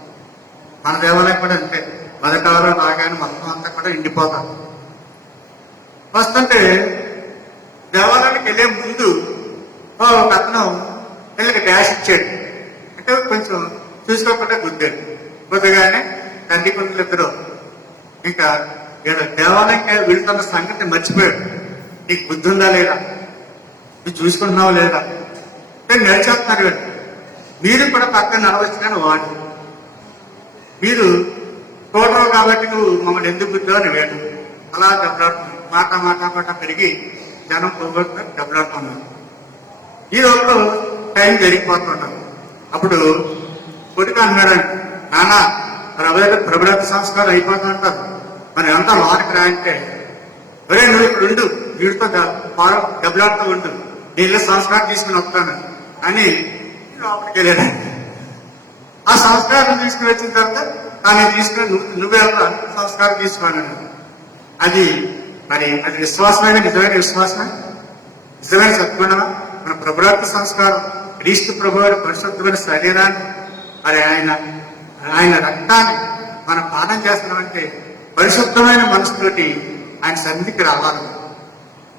మన దేవాలయం కూడా అంతే, మొదటి ఆదివారం రాగానే మొత్తం అంతా కూడా ఎండిపోతారు. వస్తుంటే దేవాలయానికి వెళ్లే ముందు ఒక అతను వీళ్ళకి డాష్ ఇచ్చాడు. అంటే కొంచెం చూసుకోకుండా గుద్దాడు. గుద్దగానే తండ్రి కొడుకులు ఇద్దరు ఇంకా వీళ్ళ దేవాలయంకి వెళ్తున్న సంగతి మర్చిపోయాడు. నీకు బుద్ధి ఉందా లేదా, నువ్వు చూసుకుంటున్నావు లేదా అంటే నడిచేస్తున్నారు వీళ్ళు. మీరు కూడా పక్కన నడవచ్చు కానీ వాడు మీరు చూడరు కాబట్టి నువ్వు మమ్మల్ని ఎందుకు గుద్దావు అని వేడు. అలా దెబ్బలాడుతున్నారు. మాట పెరిగి జనం పోగొట్టుకుని దెబ్బలాడుతున్నారు. ఈ రోజులో టైం జరిగిపోతున్నారు. అప్పుడు కొడుకు అన్నాడండి, నాన్న ప్రభుత్వ సంస్కారం అయిపోతుంటారు, మరి ఎంత లోనికి రాయంటే ఒరే నువ్వు ఇక్కడ ఉండు, వీడితో దెబ్బలాడుతూ ఉండు, నీళ్ళ సంస్కారం తీసుకుని వస్తాను అని లోపలికి వెళ్ళాడండి. ఆ సంస్కారం తీసుకుని వచ్చిన తర్వాత తాను తీసుకుని నువ్వే సంస్కారం తీసుకున్నాను. అది మరి అది విశ్వాసమైన నిజమైన విశ్వాసమే, నిజమైన సద్గుణమా? మన ప్రభుత్వ సంస్కారం క్రీస్తు ప్రభు వారి పరిశుద్ధమైన శరీరాన్ని మరి ఆయన రక్తాన్ని మనం పానం చేస్తున్నామంటే పరిశుద్ధమైన మనసుతోటి ఆయన సన్నిధికి రావాలి.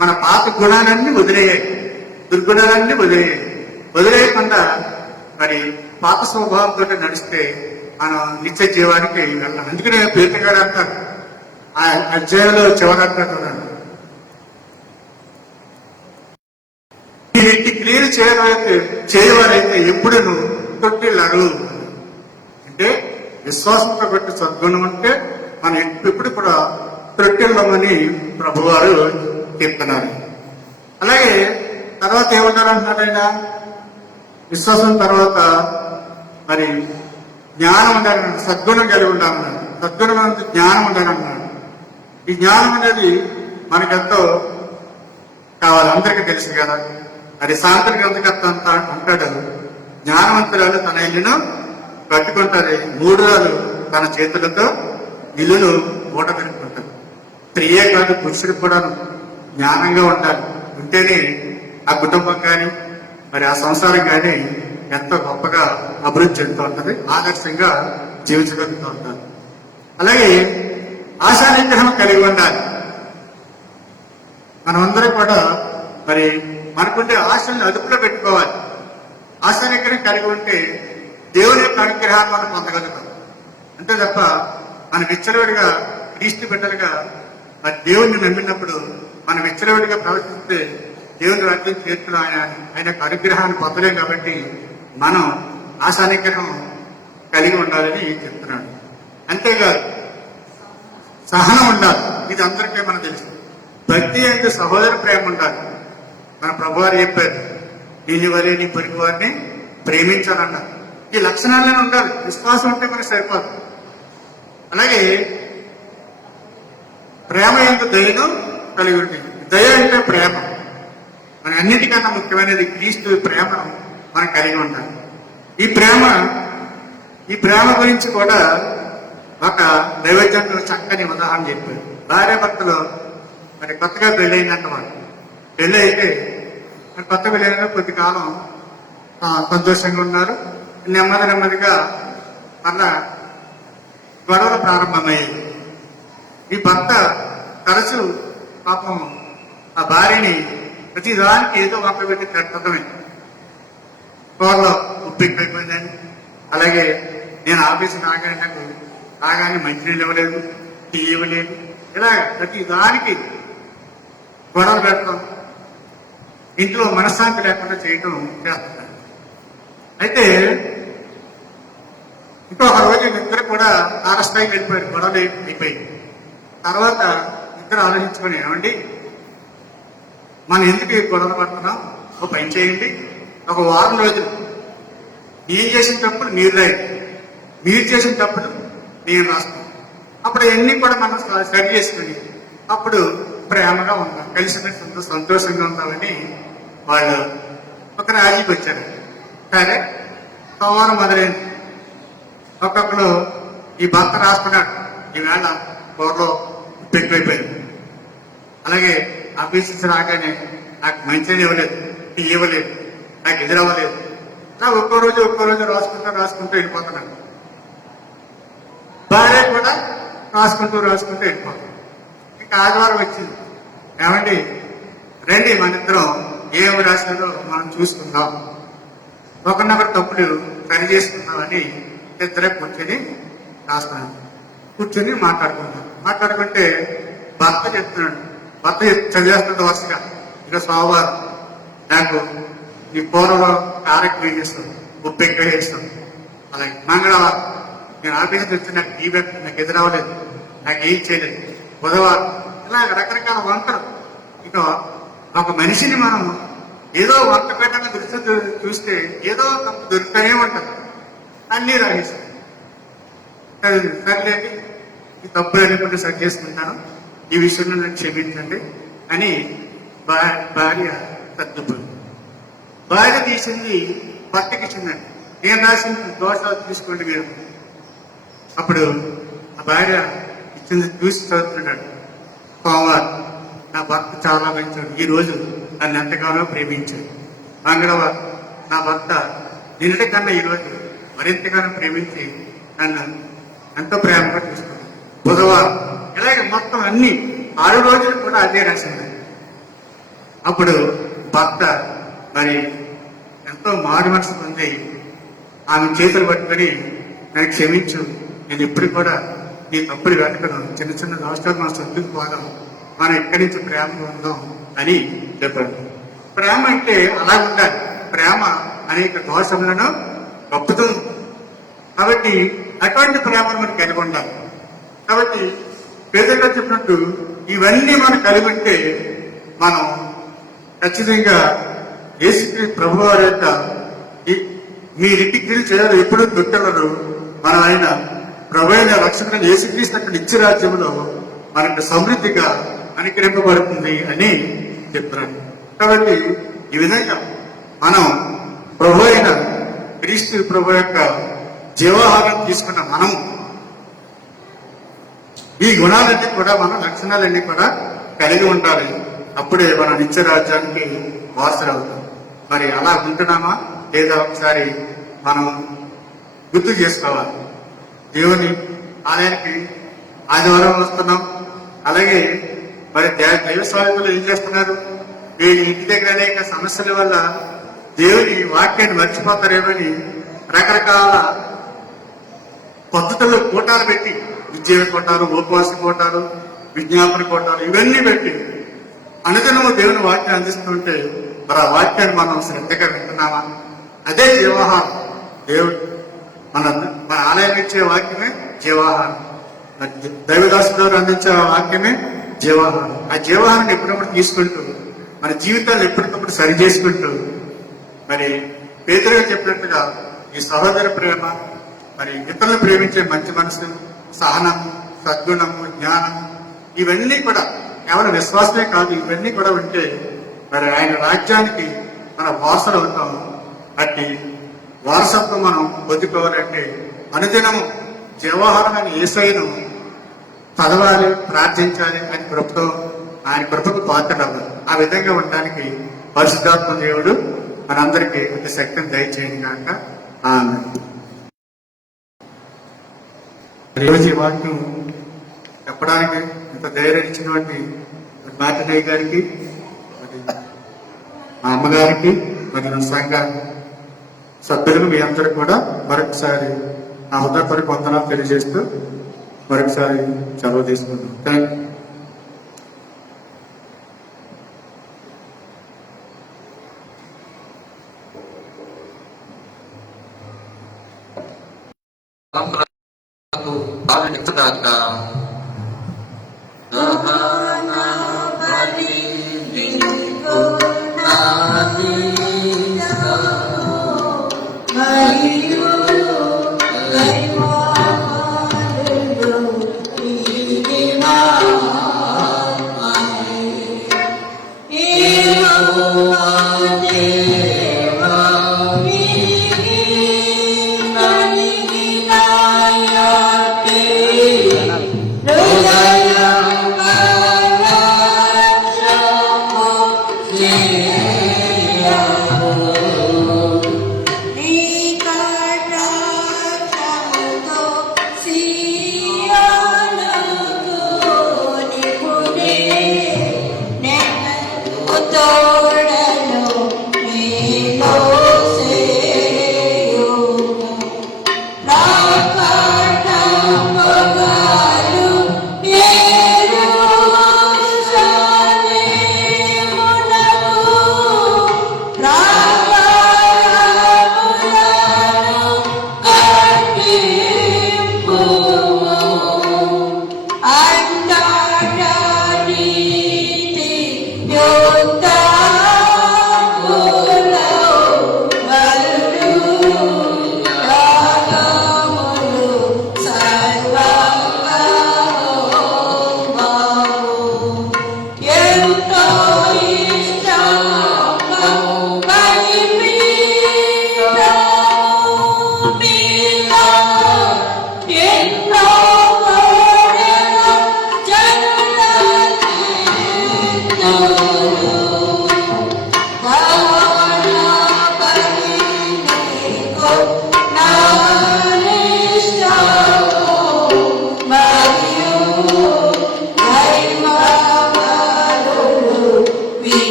మన పాత గుణాలన్నీ వదిలేయాలి, దుర్గుణాలన్నీ వదిలేయకుండా మరి పాత స్వభావంతో నడిస్తే మనం నిత్య జీవానికి వెళ్ళాలి. అందుకనే పేతురు గారు అంటారు ఆ అధ్యాయంలో చివరంటారు, మీరు ఇంటి క్రియలు చేయవారైతే ఎప్పుడు నువ్వు తొట్టిల్లరు. అంటే విశ్వాసంతో బట్టి సద్గుణం అంటే మనం ఎప్పుడు కూడా తొట్టిల్లమని ప్రభువారు చెప్తున్నారు. అలాగే తర్వాత ఏమన్నారు అంటున్నారు ఆయన, విశ్వాసం తర్వాత మరి జ్ఞానం ఉండాలన్నాడు, సద్గుణం కలిగి ఉండాలన్నాడు. సద్గుణం అంటే జ్ఞానం ఉండాలన్నాడు. ఈ జ్ఞానం అనేది మనకెంతో కావాలి, అందరికీ తెలుసు కదా. అది సాంత్రిక గ్రంథకర్త అంటాడు, జ్ఞానవంతురాలు తన ఇల్లును కట్టుకుంటారు, మూఢురాలు తన చేతులతో ఇల్లును మూట పెట్టుకుంటారు. స్త్రీయే కాదు పురుషుడు కూడా జ్ఞానంగా ఉండాలి. ఉంటేనే ఆ కుటుంబం కానీ మరి ఆ సంసారం కానీ ఎంతో గొప్పగా అభివృద్ధి చెందుతూ ఉంటుంది, ఆదర్శంగా జీవించగలుగుతూ ఉంటారు. అలాగే ఆశానిగ్రహం కలిగి ఉండాలి. మనమందరం కూడా మరి మనకుండే ఆశల్ని అదుపులో పెట్టుకోవాలి. ఆశానిగ్రహం కలిగి ఉంటే దేవుని యొక్క అనుగ్రహాన్ని మనం పొందగలుగుతాం. అంతే తప్ప మన విచ్చలవిడిగా క్రీస్తు బిడ్డలుగా మరి దేవుణ్ణి నమ్మినప్పుడు మనం విచ్చలవిడిగా ప్రవర్తిస్తే దేవుని రాజ్యం చేతులు ఆయన యొక్క అనుగ్రహాన్ని పొందలేం. కాబట్టి మనం ఆశానిగ్రహం కలిగి ఉండాలని చెప్తున్నాడు. అంతేకాదు సహనం ఉండాలి. ఇది అందరికీ మనకు తెలుసు. భక్తి అంటే సహోదర ప్రేమ ఉండాలి. మన ప్రభువారు చెప్పారు, నీ వారి నీ పొరుగు వారిని ప్రేమించాలన్నారు. ఈ లక్షణాలనే ఉండాలి. విశ్వాసం ఉంటే మనకు సరిపోదు. అలాగే ప్రేమ ఎంత దయను కలిగి ఉంటుంది. దయ అంటే ప్రేమ. మన అన్నిటికన్నా ముఖ్యమైనది క్రీస్తు ప్రేమను మనం కలిగి ఉండాలి. ఈ ప్రేమ గురించి కూడా ఒక దైవజనుడు చక్కని ఉదాహరణ చెప్పారు. భార్య భర్తలు మరి కొత్తగా పెళ్ళైనట్టు వాళ్ళు పెళ్ళి అయితే కొత్త పెళ్ళైన కొద్ది కాలం సంతోషంగా ఉన్నారు. నెమ్మదిగా మళ్ళా గొడవలు ప్రారంభమయ్యాయి. ఈ భర్త తరచు పాపం ఆ భార్యని ప్రతిదానికి ఏదో వంక పెట్టి కట్టడమే. కూరలో ఉప్పు ఎక్కువైపోయిందని, అలాగే నేను ఆఫీసు రాగానే మంచినీళ్ళు ఇవ్వలేదు, టీ ఇవ్వలేదు, ఇలా ప్రతి దానికి గొడవలు పెడతాం, ఇంట్లో మనశ్శాంతి లేకుండా చేయటం చేస్తున్నాను. అయితే ఇంకొక రోజు ఇద్దరు కూడా తారస్థాయికి వెళ్ళిపోయారు, గొడవలు అయిపోయి. తర్వాత ఇద్దరు ఆలోచించుకొని, ఏమండి మనం ఎందుకు గొడవలు పడుతున్నాం, ఒక పని చేయండి, ఒక వారం రోజులు నేను చేసిన తప్పులు మీరు రాయండి, మీరు చేసిన తప్పులు నేను రాస్తాను. అప్పుడు అన్నీ కూడా మనం సరి చేసుకుని అప్పుడు ప్రేమగా ఉందాం, కలిసినట్టు సంతోషంగా ఉందామని వాళ్ళు ఒక రాజీకి వచ్చారు. సరే సోమవారం మొదలైంది. ఒక్కొక్కరు ఈ భర్త రాసుకున్నాడు, ఈవేళ కూరలో ఎక్కువైపోయింది. అలాగే ఆఫీస్ నుంచి రాగానే నాకు మంచిగా ఇవ్వలేదు, టీ ఇవ్వలేదు, నాకు ఎదురవ్వలేదు. ఒక్కో రోజు రాసుకుంటూ వెళ్ళిపోతున్నాను. భార్య కూడా రాసుకుంటూ వెళ్ళిపోతాను. ఇంకా ఆదివారం వచ్చింది, ఏమండి రండి మన ఇద్దరం ఏమి రాశారో మనం చూసుకుందాం ఒకరినొకరు తప్పులు సరి చేసుకున్నామని ఇద్దరే కూర్చొని రాస్తున్నాను. కూర్చొని మాట్లాడుకుంటే భర్త చెప్తున్నాడు. భర్త చదివేస్తున్నాడు వరుసగా. ఇక సోమవారం నాకు ఈ పూర్వం కారెక్ట్ చేస్తాను, ఉప్పు ఎక్కువ చేస్తాను. అలాగే మంగళవారం నేను ఆఫీస్కి వచ్చి నాకు టీ పెట్ట నాకు ఎదురవ్వలేదు, నాకు ఏం చేయలేదు. బుధవారం ఇలాగ రకరకాల వంటలు. ఇక ఒక మనిషిని మనం ఏదో వంట పెట్టాలని దృష్టి చూస్తే ఏదో తప్పు దొరుకుతూనే ఉంటుంది. అన్నీ రాసేసాను. సర్లేండి, ఈ తప్పులు అనేటువంటి సరి చేసుకుంటాను, ఈ విషయంలో నన్ను క్షమించండి అని భార్య సర్దుపోయింది. భార్య తీసింది భర్తకి ఇచ్చిందండి. నేను రాసిన దోశ తీసుకోండి మీరు. అప్పుడు ఆ భార్య ఇచ్చింది చూసి చదువుతున్నాడు. సోమవారం నా భర్త చాలా మంచివాడు, ఈ రోజు నన్ను ఎంతగానో ప్రేమించాడు. మంగళవారం నా భర్త నిన్నటి కన్నా ఈరోజు మరింతగానో ప్రేమించి నన్ను ఎంతో ప్రేమగా చూసుకున్నాడు. బుధవారం ఇలాగే మొత్తం అన్ని 6 రోజులు కూడా అదే రాసింది. అప్పుడు భర్త మరి ఎంతో మారు మనసు పొంది ఆమె చేతులు పట్టుకొని నాకు క్షమించు, నేను ఎప్పుడు కూడా నీ తప్పులు వెతకను, చిన్న చిన్న రాష్ట్రాలు మన సొంతకు పోదాం, మనం ఎక్కడి నుంచి ప్రేమగా ఉందాం అని చెప్పాడు. ప్రేమ అంటే అలా ఉండాలి. ప్రేమ అనేక దోషములను కప్పుతుంది. కాబట్టి అటువంటి ప్రేమను మనం కలిగి ఉండాలి. కాబట్టి పేదగా చెప్పినట్టు ఇవన్నీ మనం కలిగి ఉంటే మనం ఖచ్చితంగా యేసుక్రీస్తు ప్రభు వారి యొక్క మీరింటికి తిరిగి చేయాలి ఎప్పుడు దొట్టలరు మన ఆయన ప్రభు అయిన రక్షకుడు యేసుక్రీస్తు అక్కడ నిత్య రాజ్యంలో మనకు సమృద్ధిగా అనుకరింపబడుతుంది అని చెప్తున్నాను. కాబట్టి ఈ విధంగా మనం ప్రభు అయిన క్రీస్తు ప్రభు యొక్క జీవాహారం తీసుకున్న మనం ఈ గుణాలన్నీ కూడా మన లక్షణాలన్నీ కూడా కలిగి ఉండాలి. అప్పుడే మన నిత్య రాజ్యానికి వారసులు అవుతాం. మరి అలా ఉంటున్నామా లేదా ఒకసారి మనం గుర్తు చేసుకోవాలి. దేవుని ఆలయానికి ఆదివారం వస్తున్నాం. అలాగే మరి దైవ స్వామికులు ఏం చేస్తున్నారు? వీళ్ళ ఇంటి దగ్గర అనేక సమస్యల వల్ల దేవుని వాక్యాన్ని మర్చిపోతారేమని రకరకాల పద్ధతుల్లో కోటాలు పెట్టి, ఉద్యోగ కోటాలు, ఉపవాస కోటాలు, విజ్ఞాపన కోటాలు ఇవన్నీ పెట్టి అనుదినము దేవుని వాక్యాన్ని అందిస్తుంటే మరి ఆ వాక్యాన్ని మనం శ్రద్ధగా వింటున్నామా? అదే జీవాహారం. దేవుడు మన ఆలయం ఇచ్చే వాక్యమే జీవాహారం. దైవదాసు ద్వారా అందించే వాక్యమే జీవాహారం. ఆ జీవాహారాన్ని ఎప్పుడప్పుడు తీసుకుంటూ మన జీవితాన్ని ఎప్పటికప్పుడు సరి చేసుకుంటూ మరి పేదలుగా చెప్పినట్టుగా ఈ సహోదర ప్రేమ, మరి ఇతరులను ప్రేమించే మంచి మనసు, సహనం, సద్గుణము, జ్ఞానం ఇవన్నీ కూడా కేవలం విశ్వాసమే కాదు, ఇవన్నీ కూడా ఉంటే మరి ఆయన రాజ్యానికి మన వారసులు అవుతాం. అట్టి వారసత్వం మనం పొందుకోవాలంటే అనుదినము జీవాహారమైన యేసయ్యను చదవాలి, ప్రార్థించాలి, ఆయన కృపతో ఆయన కృపకు పాత్రలవ్వాలి. ఆ విధంగా ఉండడానికి పరిశుద్ధాత్మ దేవుడు మనందరికీ ఒక శక్తిని దయచేయని కాక ఆమేన్. ఈరోజు ఈ వాక్యం చెప్పడానికి ఇంత ధైర్యం ఇచ్చినటువంటి మాటనయ్య గారికి, మా అమ్మగారికి, మరి నా సంఘ సభ్యులకు మీ అందరూ కూడా మరొకసారి నా హృదయపూర్వక వందనాలు తెలియజేస్తూ మరొకసారి సెలవు తీసుకుంటాం. Thank you.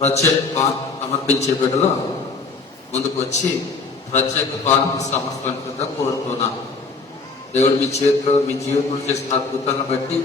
ప్రత్యేక పాన్ సమర్పించే బిడ్డలో ముందుకు వచ్చి ప్రత్యేక పాన్ సమర్పించగా కోరుతున్నాను. దేవుడు మీ చేతిలో మీ జీవితంలో చేసిన అద్భుతాలను బట్టి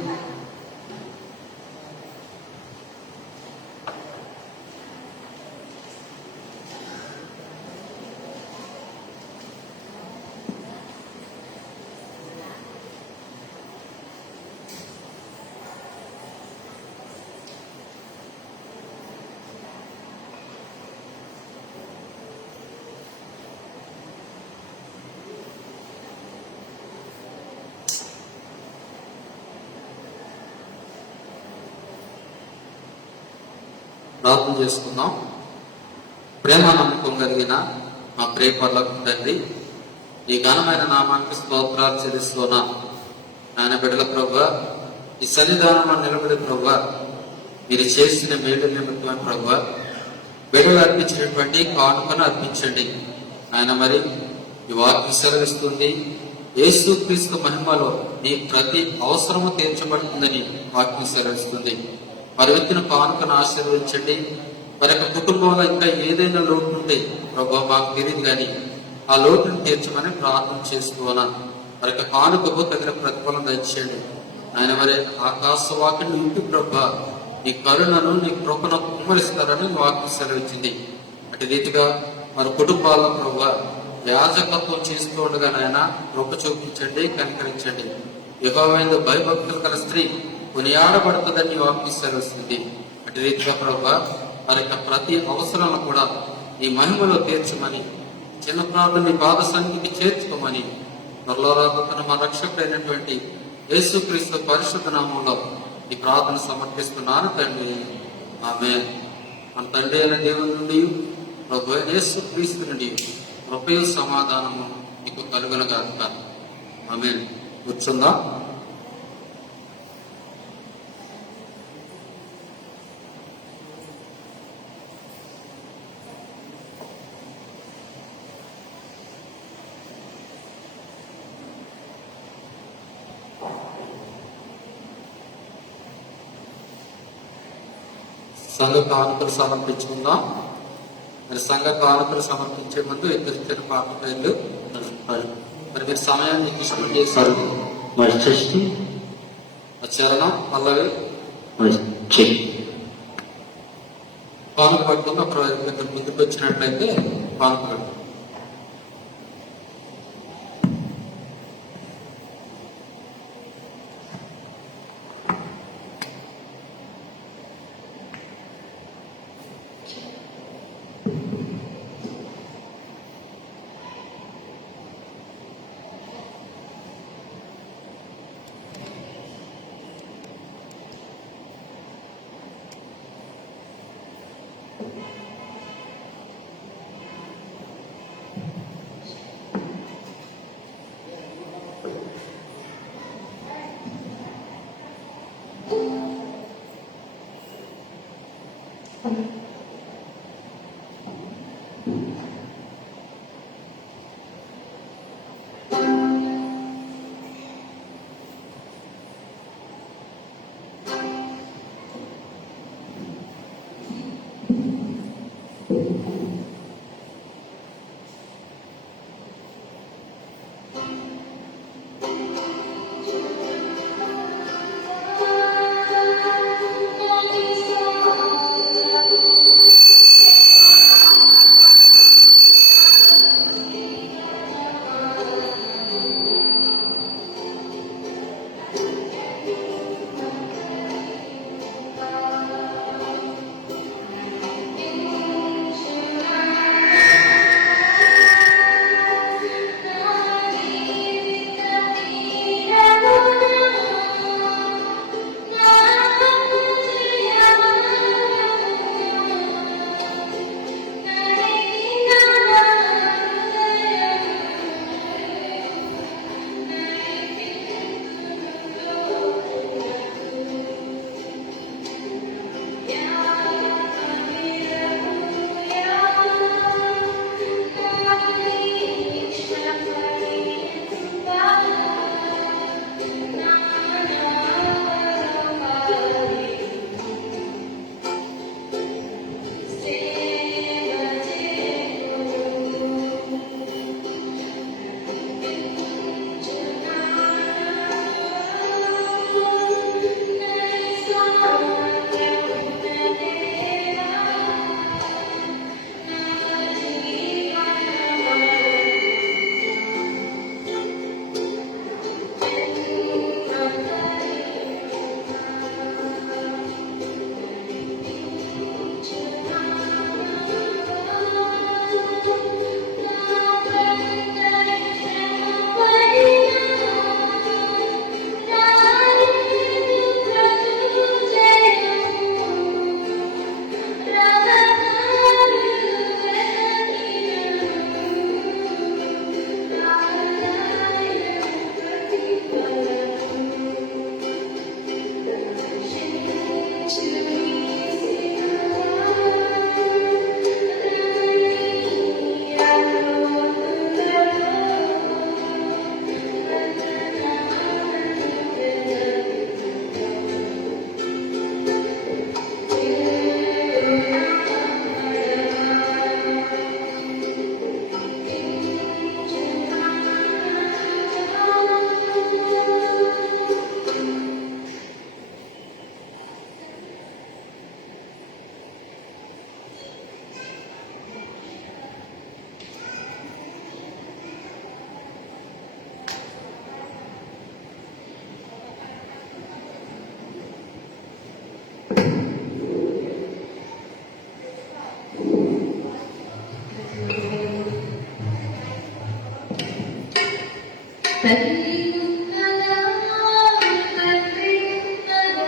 ప్రార్థన చేసుకుందాం. ప్రేమ నమ్మకం కలిగిన మా ప్రేమలకు తండ్రి, ఈ ఘనమైన నామానికి స్తోత్రాలు చెల్లిస్తున్నా. ఆయన బిడ్డల ప్రభువా, ఈ సన్నిధానంలో నిలబడి ప్రభువా, మీరు చేసిన మేలు నిమిత్తమైన ప్రభువా, బిడ్డలు అర్పించినటువంటి కానుకను అర్పించండి. ఆయన మరి ఈ వాక్యం సెలవిస్తుంది, యేసుక్రీస్తు మహిమలో నీ ప్రతి అవసరము తీర్చబడుతుందని వాక్యం సెలవిస్తుంది. మరి వ్యక్తిని కానుకను ఆశీర్వదించండి. మరి యొక్క కుటుంబంలో ఇంకా ఏదైనా లోటు ఉంటే ప్రభు మాకు తెలియదు కానీ ఆ లోటును తీర్చమని ప్రార్థన చేసుకోనా. మరి యొక్క కానుకకు తగిన ప్రతిఫలం తెచ్చేయండి. ఆయన మరి ఆకాశవాక్యం ఇంటి ప్రభు నీ కరుణను నీ కృపను కుమ్మరిస్తారని వాక్యం సెలవిచ్చింది. అటు రీతిగా మరి కుటుంబాల్లో ప్రభు యాజకత్వం చేస్తూ ఉండగా నాయన కృప చూపించండి, కనికరించండి. యుగమైన భయభక్తులు గల స్త్రీ కొనియాడబడుతుందని వాక్యం సెలవిస్తుంది. అటు రీతిగా ప్రభు వారి యొక్క ప్రతి అవసరాలను కూడా ఈ మహిమలో తీర్చమని, చిన్న ప్రార్థన నీ పాద సన్నిధికి చేర్చుకోమని త్వరలో రాబోతున్న మా రక్షకుడైనటువంటి యేసుక్రీస్తు పరిశుద్ధ నామంలో ఈ ప్రార్థన సమర్పిస్తున్నాను తండ్రి. ఆమేన్. మన తండ్రి అయిన దేవుని నుండి ప్రభు యేసుక్రీస్తు నుండి కృపయు సమాధానము నీకు కలుగునగాక. ఆమేన్. కూర్చుందా? సంఘ కానుకలు సమర్పించుకుందాం. మరి సంఘ కానుకలు సమర్పించే ముందు ఇద్దరు పాటలు మరి మీరు సమయాన్ని ఇష్టం చేశారు. చరణం పల్లవి కానుక పట్టుకుని ఒక ఇద్దరు ముందుకు వచ్చినట్లయితే కానుక పట్టు. తల్లి ఉన్నదా తండ్రి ఉన్నదా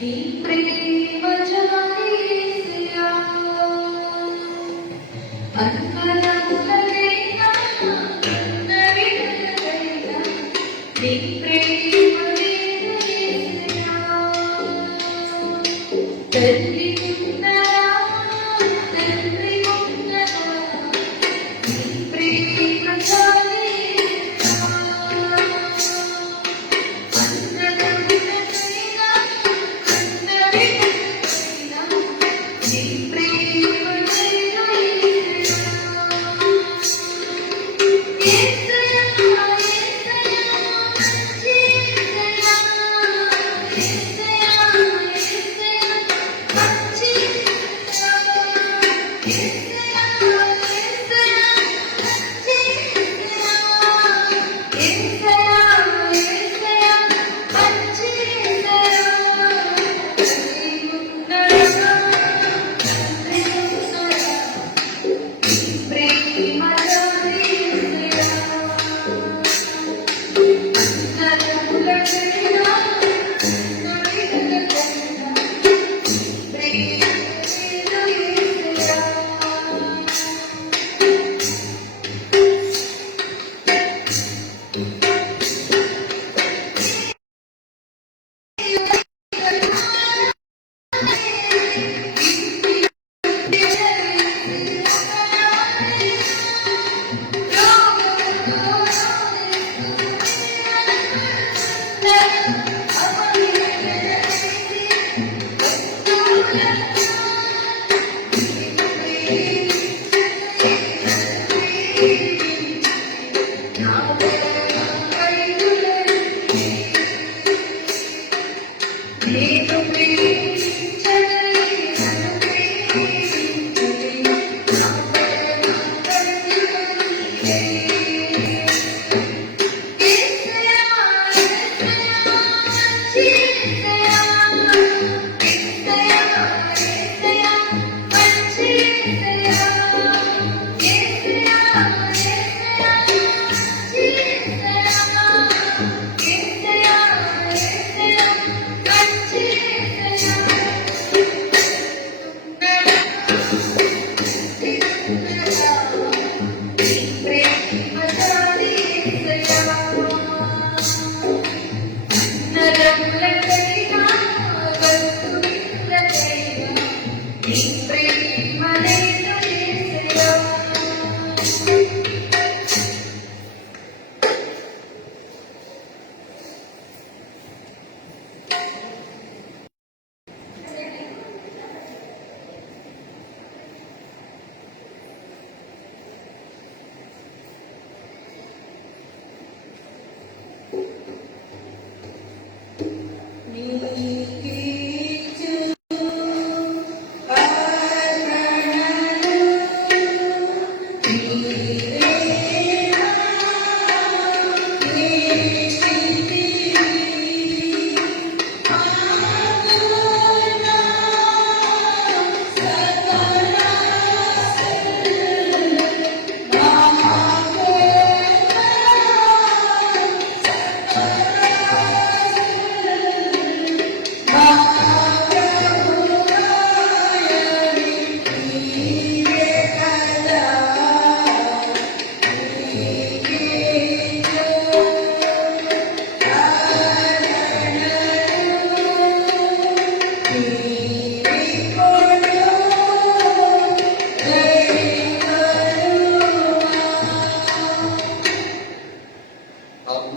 నీ ప్రేమ జాలి యేసయ్యా అన్నలందరైనా నవిడలైనా నీ ప్రేమ వేరు యేసయ్యా తల్లి ఉన్నదా తండ్రి ఉన్నదా నీ ప్రేమ జాలి అన్నలందరైనా నవిడలైనా నీ ప్రేమ వేరు యేసయ్యా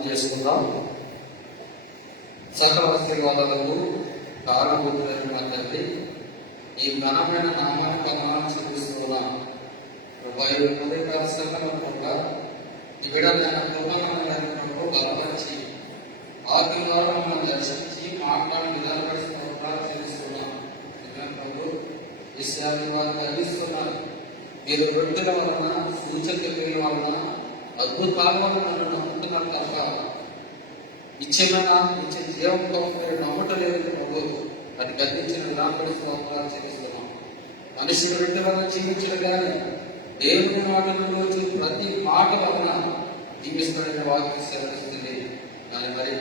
చేసుకుందాం. సకల ఆశీర్వాదాలకు కారణభూతులైన మా తండ్రి, ఈ ఘనమైన నామాన్ని వందనాలు చెల్లిస్తున్నాం. సంఘంగా ఈ విడమైన కృపణకు బలపరిచి ఆది ద్వారా మనం దర్శించి మాట్లాడిన విధానం చెల్లిస్తున్నాం. ప్రభు ఈ సేవలు వారికి అందిస్తున్నారు. మీరు రొట్టెల వలన, సూచక క్రియల వలన, అద్భుతాల వలన నన్ను నమ్ముతున్నారు తప్ప ఇచ్చే జీవంతో నమ్మటలేదు ప్రభు. అది గద్దించిన విధానం చెల్లిస్తున్నాం. మనిషి రొట్టె వలన జీవించడం కానీ దేవుని మాటల్లో ప్రతి మాట వలన జీవిస్తాడని వాక్యం సెలవిస్తుంది. కానీ మరి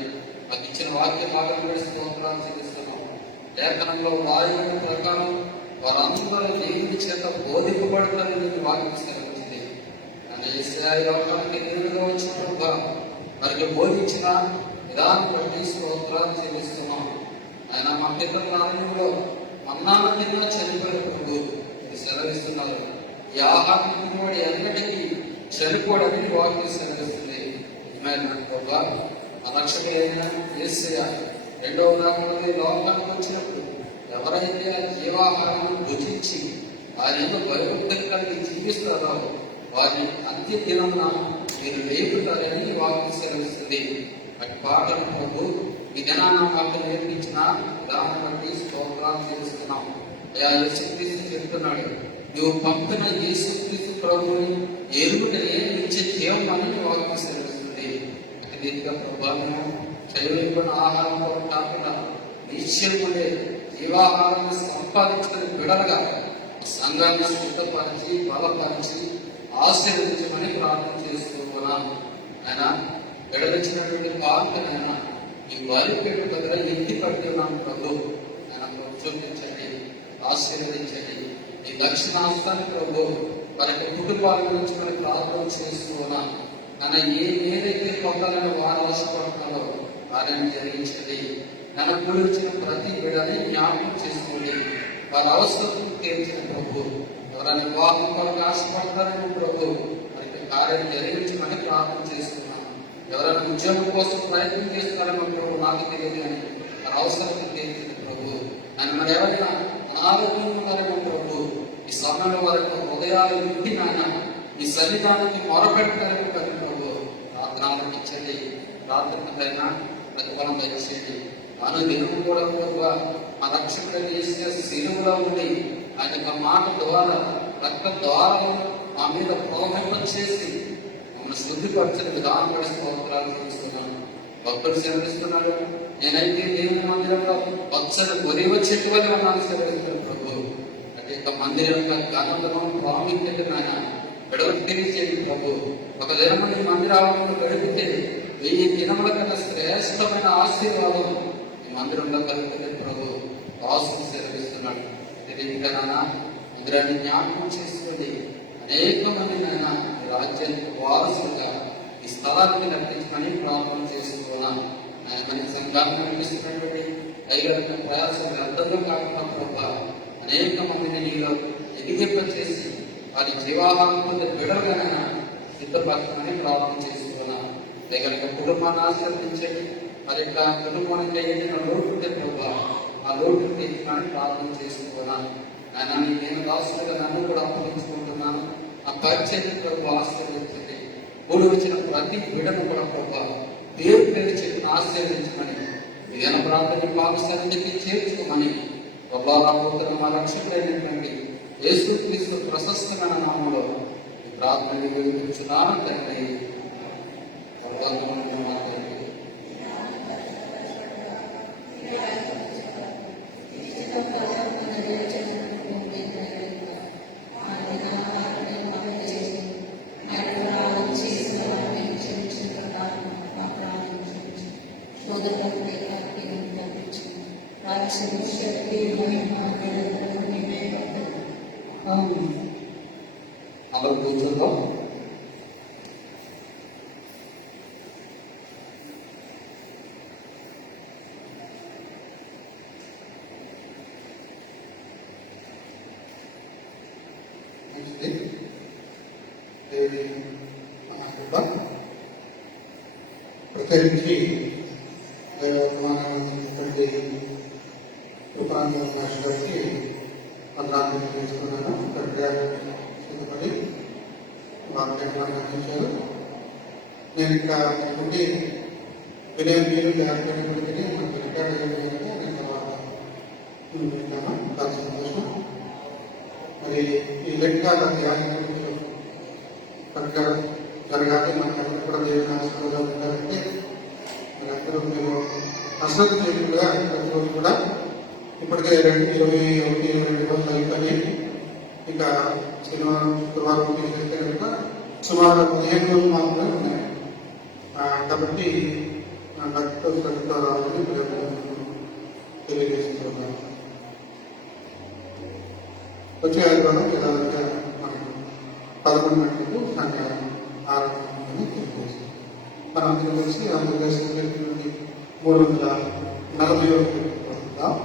మాకు ఇచ్చిన వాక్య భాగం స్తోత్రాలు చెల్లిస్తున్నాం. లేఖనంలో వాయువు ప్రకారం వారందరూ దేవుని చేత బోధింపబడతారని వాక్యం సెలవిస్తుంది. కానీ యేసయ్య లోకానికి నేరుగా వచ్చిన వారికి బోధించిన విధానం బట్టి స్తోత్రాలు చెల్లిస్తున్నాం. ఆయన మా పిల్లల ఆలయంలో అన్నాన కింద చనిపోయినప్పుడు సెలవిస్తున్నారు. ఈ ఆహారం తినవాడు ఎన్నటికీ చనిపోవడానికి వాక్యం సెలవిస్తుంది. రక్షకులైన యేసయ్య రెండవ రాకడలో లోకానికి వచ్చినప్పుడు ఎవరైతే ఆ జీవాహారాన్ని భుజించి వారి భయభక్తులు కలిగి జీవిస్తారో వారిని అంత్య దినమున మీరు లేపుతారని వాక్యం సెలవిస్తుంది. అటు పాటలు ప్రభు ఈ దినాన్ని మాకు నేర్పించిన విధానం బట్టి స్తోత్రాలు చేస్తున్నాం. అయా యేసుక్రీస్తు చెప్తున్నాడు, నువ్వు పంపిన యేసుక్రీస్తు ప్రభుని ఎరుగుటనే ఇచ్చే జీవం అని వాక్యం సెలవిస్తుంది. అటు రీతిగా ప్రభావం చదివిన ఆహారం కాకుండా నిశ్చయములే జీవాహారాన్ని సంపాదించుకుని బిడలుగా సంఘాన్ని సిద్ధపరిచి బలపరిచి ఆశీర్వదించమని ప్రార్థన చేస్తున్నాను. ఆయన విడదచ్చినటువంటి పాత్రనైనా ఈ వారిపేట దగ్గర ఎత్తి పడుతున్నాను ప్రభు. ఆయన చూపించండి, ఆశీర్వదించండి. ఈ దక్షిణాస్తాన్ని ప్రభు వారి కుటుంబాల గురించి మనం ప్రార్థన చేస్తున్నాను. ఆయన ఏదైతే పొందాలని వారు ఆశపడుతున్నారో వారిని జరిగించండి. నన్ను గురించిన ప్రతి బిడ్డని జ్ఞాపకం చేసుకోండి. వారి అవసరం తీర్చిన ప్రభు. ఎవరైనా వివాహం కొరకు ఆశపడతారని ప్రభు వారికి కార్యం జరిగించమని ప్రార్థన చేస్తున్నాను. ఎవరైనా ఉద్యోగం కోసం ప్రయత్నం చేస్తారని ప్రభు నాకు తెలియదు అని వారి అవసరం తీర్చిన ప్రభు. అని మరి ఎవరైనా అనారోగ్యం ఉన్నారని ప్రభు ఈ సమయంలో వారికి హృదయాలు నిండి నాయన ఈ సన్నిధానానికి మొరపెట్టారని ప్రభు ప్రార్థనలు ఇచ్చండి. ప్రార్థనకైనా ప్రతిఫలం దయచేయండి. దినము కూడా మా రక్షకుడు చేసే శిలువలో ఉండి ఆయన యొక్క మాట ద్వారా రక్త ద్వారా మా మీద ప్రోహం చేసి మమ్మల్ని శుద్ధిపరిచిన విధానం పడి స్తోత్రాలు చేస్తున్నాను. భక్తులు సెలవిస్తున్నాడు, నేనైతే దేవుని మందిరంలో పచ్చని ఒలివ చెట్టు వల్ల ఉన్నాను సెలవిస్తున్నాను ప్రభు. అంటే యొక్క మందిరం యొక్క ఘనతను ప్రాముఖ్యత నాయన విడవకు తెలియచేయండి ప్రభు. ఒక దినము ఈ మందిరాలను గడిపితే 1000 దినముల కన్నా శ్రేష్టమైన ఆశీర్వాదం మందిరంలో కలుగుతుంది ప్రభు. వాసుని సెలవిస్తున్నాడు. తెలియక నాన్న మందిరాన్ని జ్ఞాపకం చేసుకోండి. అనేక మంది నాయన ఈ రాజ్యానికి వారసులుగా ఈ స్థలాన్ని నడిపించమని ప్రార్థన చేసుకున్నాను. ఆయన మన సంఘాన్ని నడిపిస్తున్నటువంటి దైవిక ప్రయాసం వ్యర్థంగా కాకుండా ప్రభు అనేక మందిని నీలో ఎదిగింప చేసి వారి జీవాహారం పొందే బిడలుగా సిద్ధపరచమని ప్రార్థన చేసుకున్నాను. దైవిక కుటుంబాన్ని ఆశీర్వదించండి. మరి యొక్క కుటుంబానికి ఏదైనా లోటు ఉంటే ప్రభావ ఆ లోటు తీర్చమని ప్రార్థన చేసుకున్నాను. ఆయన నేను రాష్ట్రంగా నన్ను కూడా అప్పగించుకుంటున్నాను. ఆ పరిచయం ప్రభు ఆశీర్వదించండి. ఊరు వచ్చిన ప్రతి బిడ్డను కూడా ప్రభావ పేరు పేరు చెప్పి ఆశీర్వదించమని ఏదైనా ప్రార్థన పాఠశాలకి చేర్చుకోమని ప్రభావం మా రక్షకుడైనటువంటి యేసుక్రీస్తు ప్రశస్తమైన నామంలో ఈ ప్రార్థన వివరించున్నాను తండ్రి. అందరూ కూర్చుందాం. ప్రత్యేకించి రూపాంతర భాష గారికి వందనాలు తెలుసుకున్నాను. కరెక్ట్గా సిద్ధపడి వాక్యాన్ని అందించారు. నేను ఇంకా ఉండి వినే మీరు జాగ్రత్తని మనకు రికార్డ్ అయ్యేందుకు నేను వింటాను. చాలా సంతోషం. మరి ఈ లెక్క ధ్యానం కరెక్ట్గా జరగాలి. మనకు కూడా దేవుని ఆశీర్వాదాలు ఉండాలంటే మనందరూ మీరు అశ్రద్ధ చేయకుండా ప్రతిరోజు కూడా ఇప్పటికే 21-22 రోజులు అయిపోయి ఇంకా శుక్రవారం తీసుకెళ్తే కనుక సుమారు 15 రోజులు మాత్రమే ఉన్నాయి. కాబట్టి భక్తితో శ్రద్ధతో రావాలని తెలియజేస్తున్నాను. వచ్చే ఆదివారం యథావిధిగా మనం 11 గంటలకు సంఘాన్ని ఆరంభమని తెలియజేస్తాం. మనందరం కలిసి ఆంధ్రప్రదేశ్ నుండి 341 వస్తుందాం.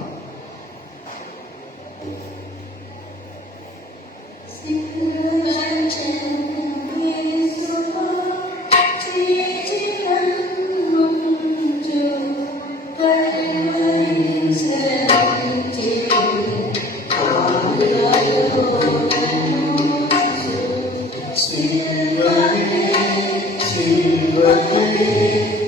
Silvani,